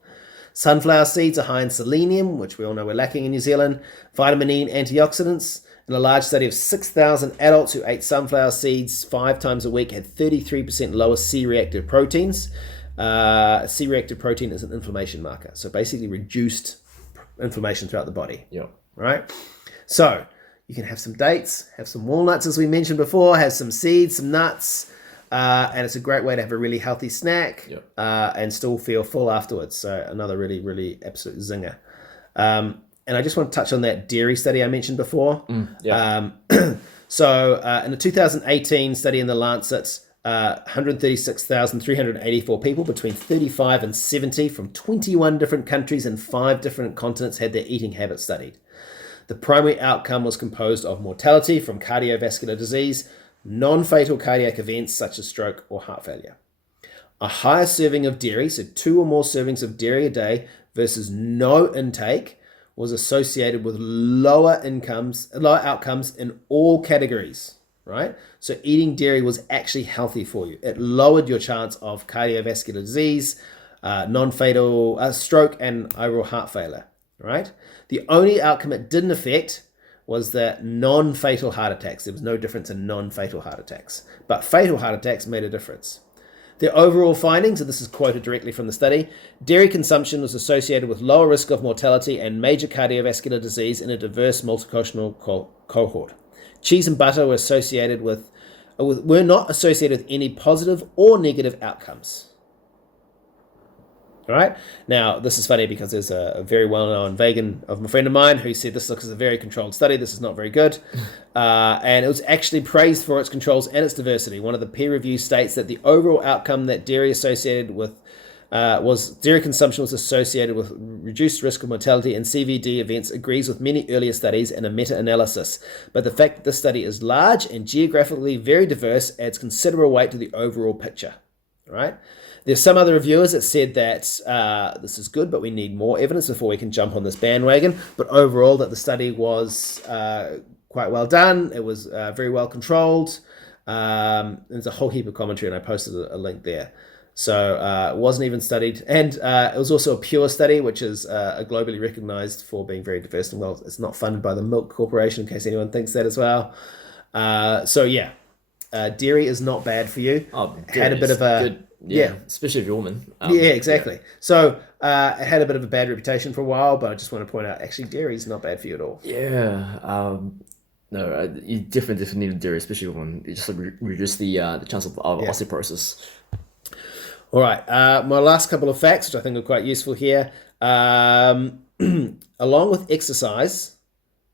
Sunflower seeds are high in selenium, which we all know we're lacking in New Zealand, vitamin E and antioxidants. In a large study of 6,000 adults who ate sunflower seeds 5 times a week had 33% lower C-reactive proteins. C-reactive protein is an inflammation marker, so basically reduced inflammation throughout the body. Yeah. Right? So you can have some dates, have some walnuts, as we mentioned before, have some seeds, some nuts, and it's a great way to have a really healthy snack and still feel full afterwards. So another really, really absolute zinger. And I just want to touch on that dairy study I mentioned before. So in a 2018 study in The Lancet, 136,384 people between 35 and 70 from 21 different countries and 5 different continents had their eating habits studied. The primary outcome was composed of mortality from cardiovascular disease, non-fatal cardiac events such as stroke or heart failure. A higher serving of dairy, so 2 or more servings of dairy a day versus no intake, was associated with lower outcomes in all categories, right? So eating dairy was actually healthy for you. It lowered your chance of cardiovascular disease, non-fatal stroke, and overall heart failure, right? The only outcome it didn't affect was the non-fatal heart attacks. There was no difference in non-fatal heart attacks, but fatal heart attacks made a difference. The overall findings, and this is quoted directly from the study, dairy consumption was associated with lower risk of mortality and major cardiovascular disease in a diverse multicultural cohort. Cheese and butter were not associated with any positive or negative outcomes. All right. Now, this is funny because there's a very well-known vegan of a friend of mine who said this looks as a very controlled study. This is not very good. And it was actually praised for its controls and its diversity. One of the peer reviews states that the overall outcome that dairy consumption was associated with reduced risk of mortality and CVD events agrees with many earlier studies and a meta-analysis. But the fact that this study is large and geographically very diverse adds considerable weight to the overall picture. All right. There's some other reviewers that said that this is good, but we need more evidence before we can jump on this bandwagon. But overall, that the study was quite well done. It was very well controlled. There's a whole heap of commentary, and I posted a link there. So it wasn't even studied. And it was also a pure study, which is globally recognized for being very diverse and well. It's not funded by the Milk Corporation, in case anyone thinks that as well. Dairy is not bad for you. Had a bit of a... Good. Yeah, especially if you're a woman. Exactly. Yeah. So it had a bit of a bad reputation for a while, but I just want to point out, actually, dairy is not bad for you at all. Yeah. No, you definitely need dairy, especially when you just reduce the chance of osteoporosis. All right. My last couple of facts, which I think are quite useful here. Along with exercise,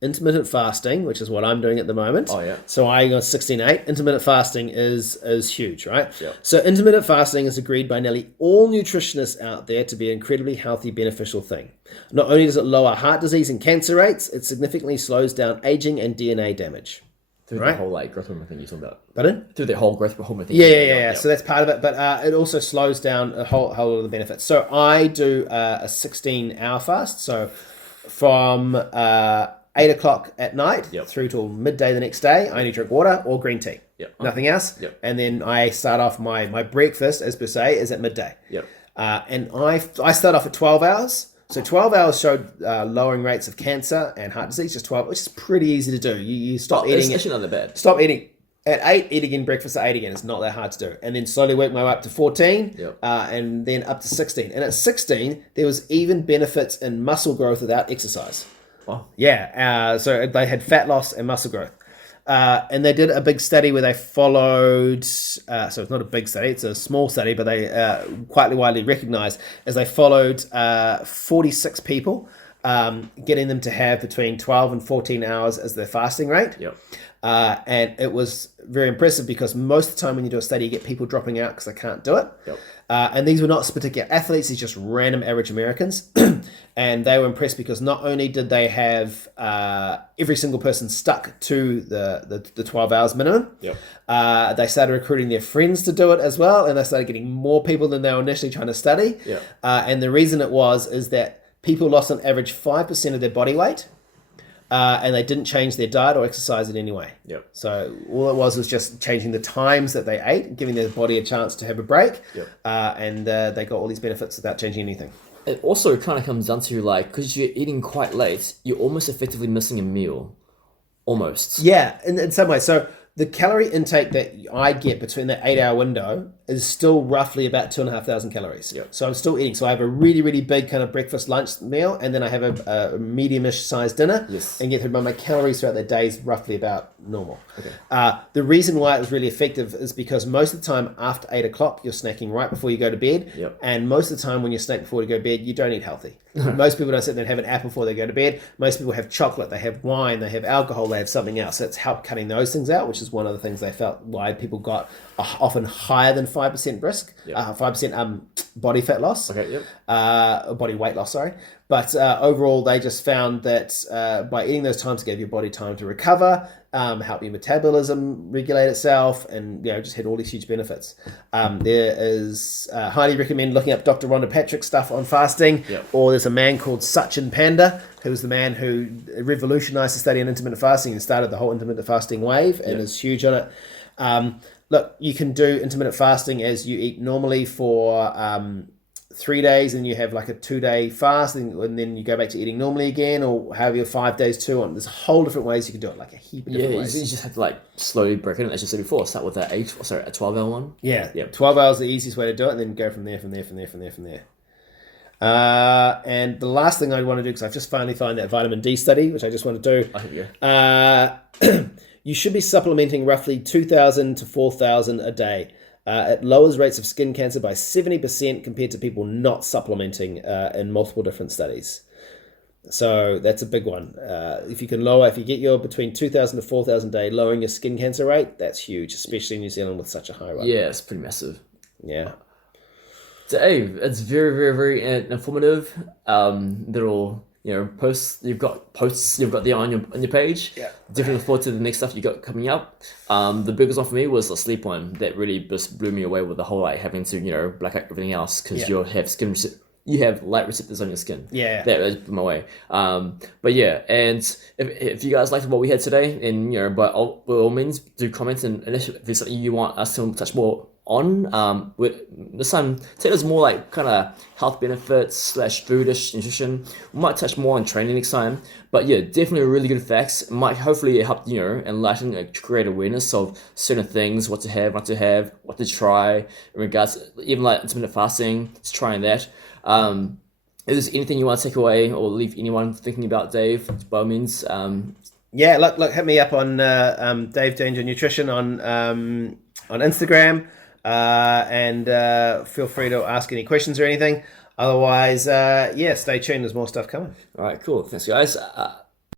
intermittent fasting, which is what I'm doing at the moment. Oh, yeah. So I got 16/8. Intermittent fasting is huge, right? Yeah. So intermittent fasting is agreed by nearly all nutritionists out there to be an incredibly healthy, beneficial thing. Not only does it lower heart disease and cancer rates, it significantly slows down aging and DNA damage. Through the whole growth hormone thing you talking about. Pardon? Through the whole growth hormone thing. Yeah. So that's part of it, but it also slows down a whole lot of the benefits. So I do a 16-hour fast. So from 8 o'clock at night through till midday the next day, I only drink water or green tea. Nothing else. And then I start off my breakfast, as per se, is at midday. And I start off at 12 hours. So 12 hours showed lowering rates of cancer and heart disease, just 12, which is pretty easy to do. You stop eating. It's actually not that bad. Stop eating at 8, eat again breakfast at 8 again. It's not that hard to do. And then slowly work my way up to 14 and then up to 16. And at 16, there was even benefits in muscle growth without exercise. Wow. Yeah, so they had fat loss and muscle growth. And they did a big study where they followed, so it's not a big study, it's a small study, but they quite widely recognized as they followed 46 people getting them to have between 12 and 14 hours as their fasting rate. Yep. And it was very impressive because most of the time when you do a study, you get people dropping out because they can't do it. Yep. And these were not particular athletes, these just random average Americans. And they were impressed because not only did they have every single person stuck to the 12 hours minimum, Yep. they started recruiting their friends to do it as well. And they started getting more people than they were initially trying to study. Yep. And the reason it is that people lost on average 5% of their body weight. And they didn't change their diet or exercise in any way. Yep. So all it was just changing the times that they ate, giving their body a chance to have a break. Yep. And they got all these benefits without changing anything. It also kind of comes down to like, because you're eating quite late, you're almost effectively missing a meal. Almost. Yeah, in some way. So the calorie intake that I get between that 8-hour window is still roughly about 2,500 calories. Yep. So I'm still eating. So I have a really, really big kind of breakfast, lunch meal, and then I have a medium-ish sized dinner. Yes. And get through my calories throughout the day is roughly about normal. Okay. The reason why it was really effective is because most of the time after 8 o'clock, you're snacking right before you go to bed. Yep. And most of the time when you snack before you go to bed, you don't eat healthy. Most people don't sit there and have an apple before they go to bed. Most people have chocolate, they have wine, they have alcohol, they have something else. So it's helped cutting those things out, which is one of the things they felt why people got often higher than 5% risk, Yep. 5% body fat loss, Okay, yep. body weight loss, sorry. But overall, they just found that by eating those times, it gave your body time to recover, help your metabolism regulate itself, and just had all these huge benefits. There is highly recommend looking up Dr. Rhonda Patrick's stuff on fasting, Yep. or there's a man called Sachin Panda, who was the man who revolutionized the study on intermittent fasting and started the whole intermittent fasting wave, and is huge on it. Look, you can do intermittent fasting as you eat normally for 3 days, and you have like a 2-day fast, and then you go back to eating normally again, or however your 5 days too on. There's a whole different ways you can do it, like a heap of different You ways. just have to like slowly break it in, as you said before. Start with a 12-hour one. Yeah, Yep. 12 hours is the easiest way to do it, and then go from there. And the last thing I want to do, because I've just finally found that vitamin D study, which I just want to do. I think You should be supplementing roughly 2,000 to 4,000 a day. It lowers rates of skin cancer by 70% compared to people not supplementing in multiple different studies. So that's a big one. If you get your between 2,000 to 4,000 a day, lowering your skin cancer rate, that's huge, especially in New Zealand with such a high rate. Yeah, it's pretty massive. Yeah. Dave, it's very, very, very informative. Little posts. You've got there on your page. Yeah. Definitely look forward to the next stuff you got coming up. The biggest one for me was the sleep one. That really just blew me away with the whole like having to black out everything else because you have light receptors on your skin. Yeah. That was blew my way. But yeah, and if you guys liked what we had today, and by all means do comment, and if there's something you want us to touch more on, with this time Taylor's more like kind of health benefits / foodish nutrition. We might touch more on training next time, but yeah, definitely really good facts. Might hopefully help enlighten, create awareness of certain things, what to have, not to have, what to try in regards to, even like intermittent fasting, just trying that. If there's anything you want to take away or leave anyone thinking about, Dave, by all means. Yeah, look, hit me up on Dave Danger Nutrition on Instagram. And feel free to ask any questions or anything. Otherwise, stay tuned. There's more stuff coming. All right, cool. Thanks, guys.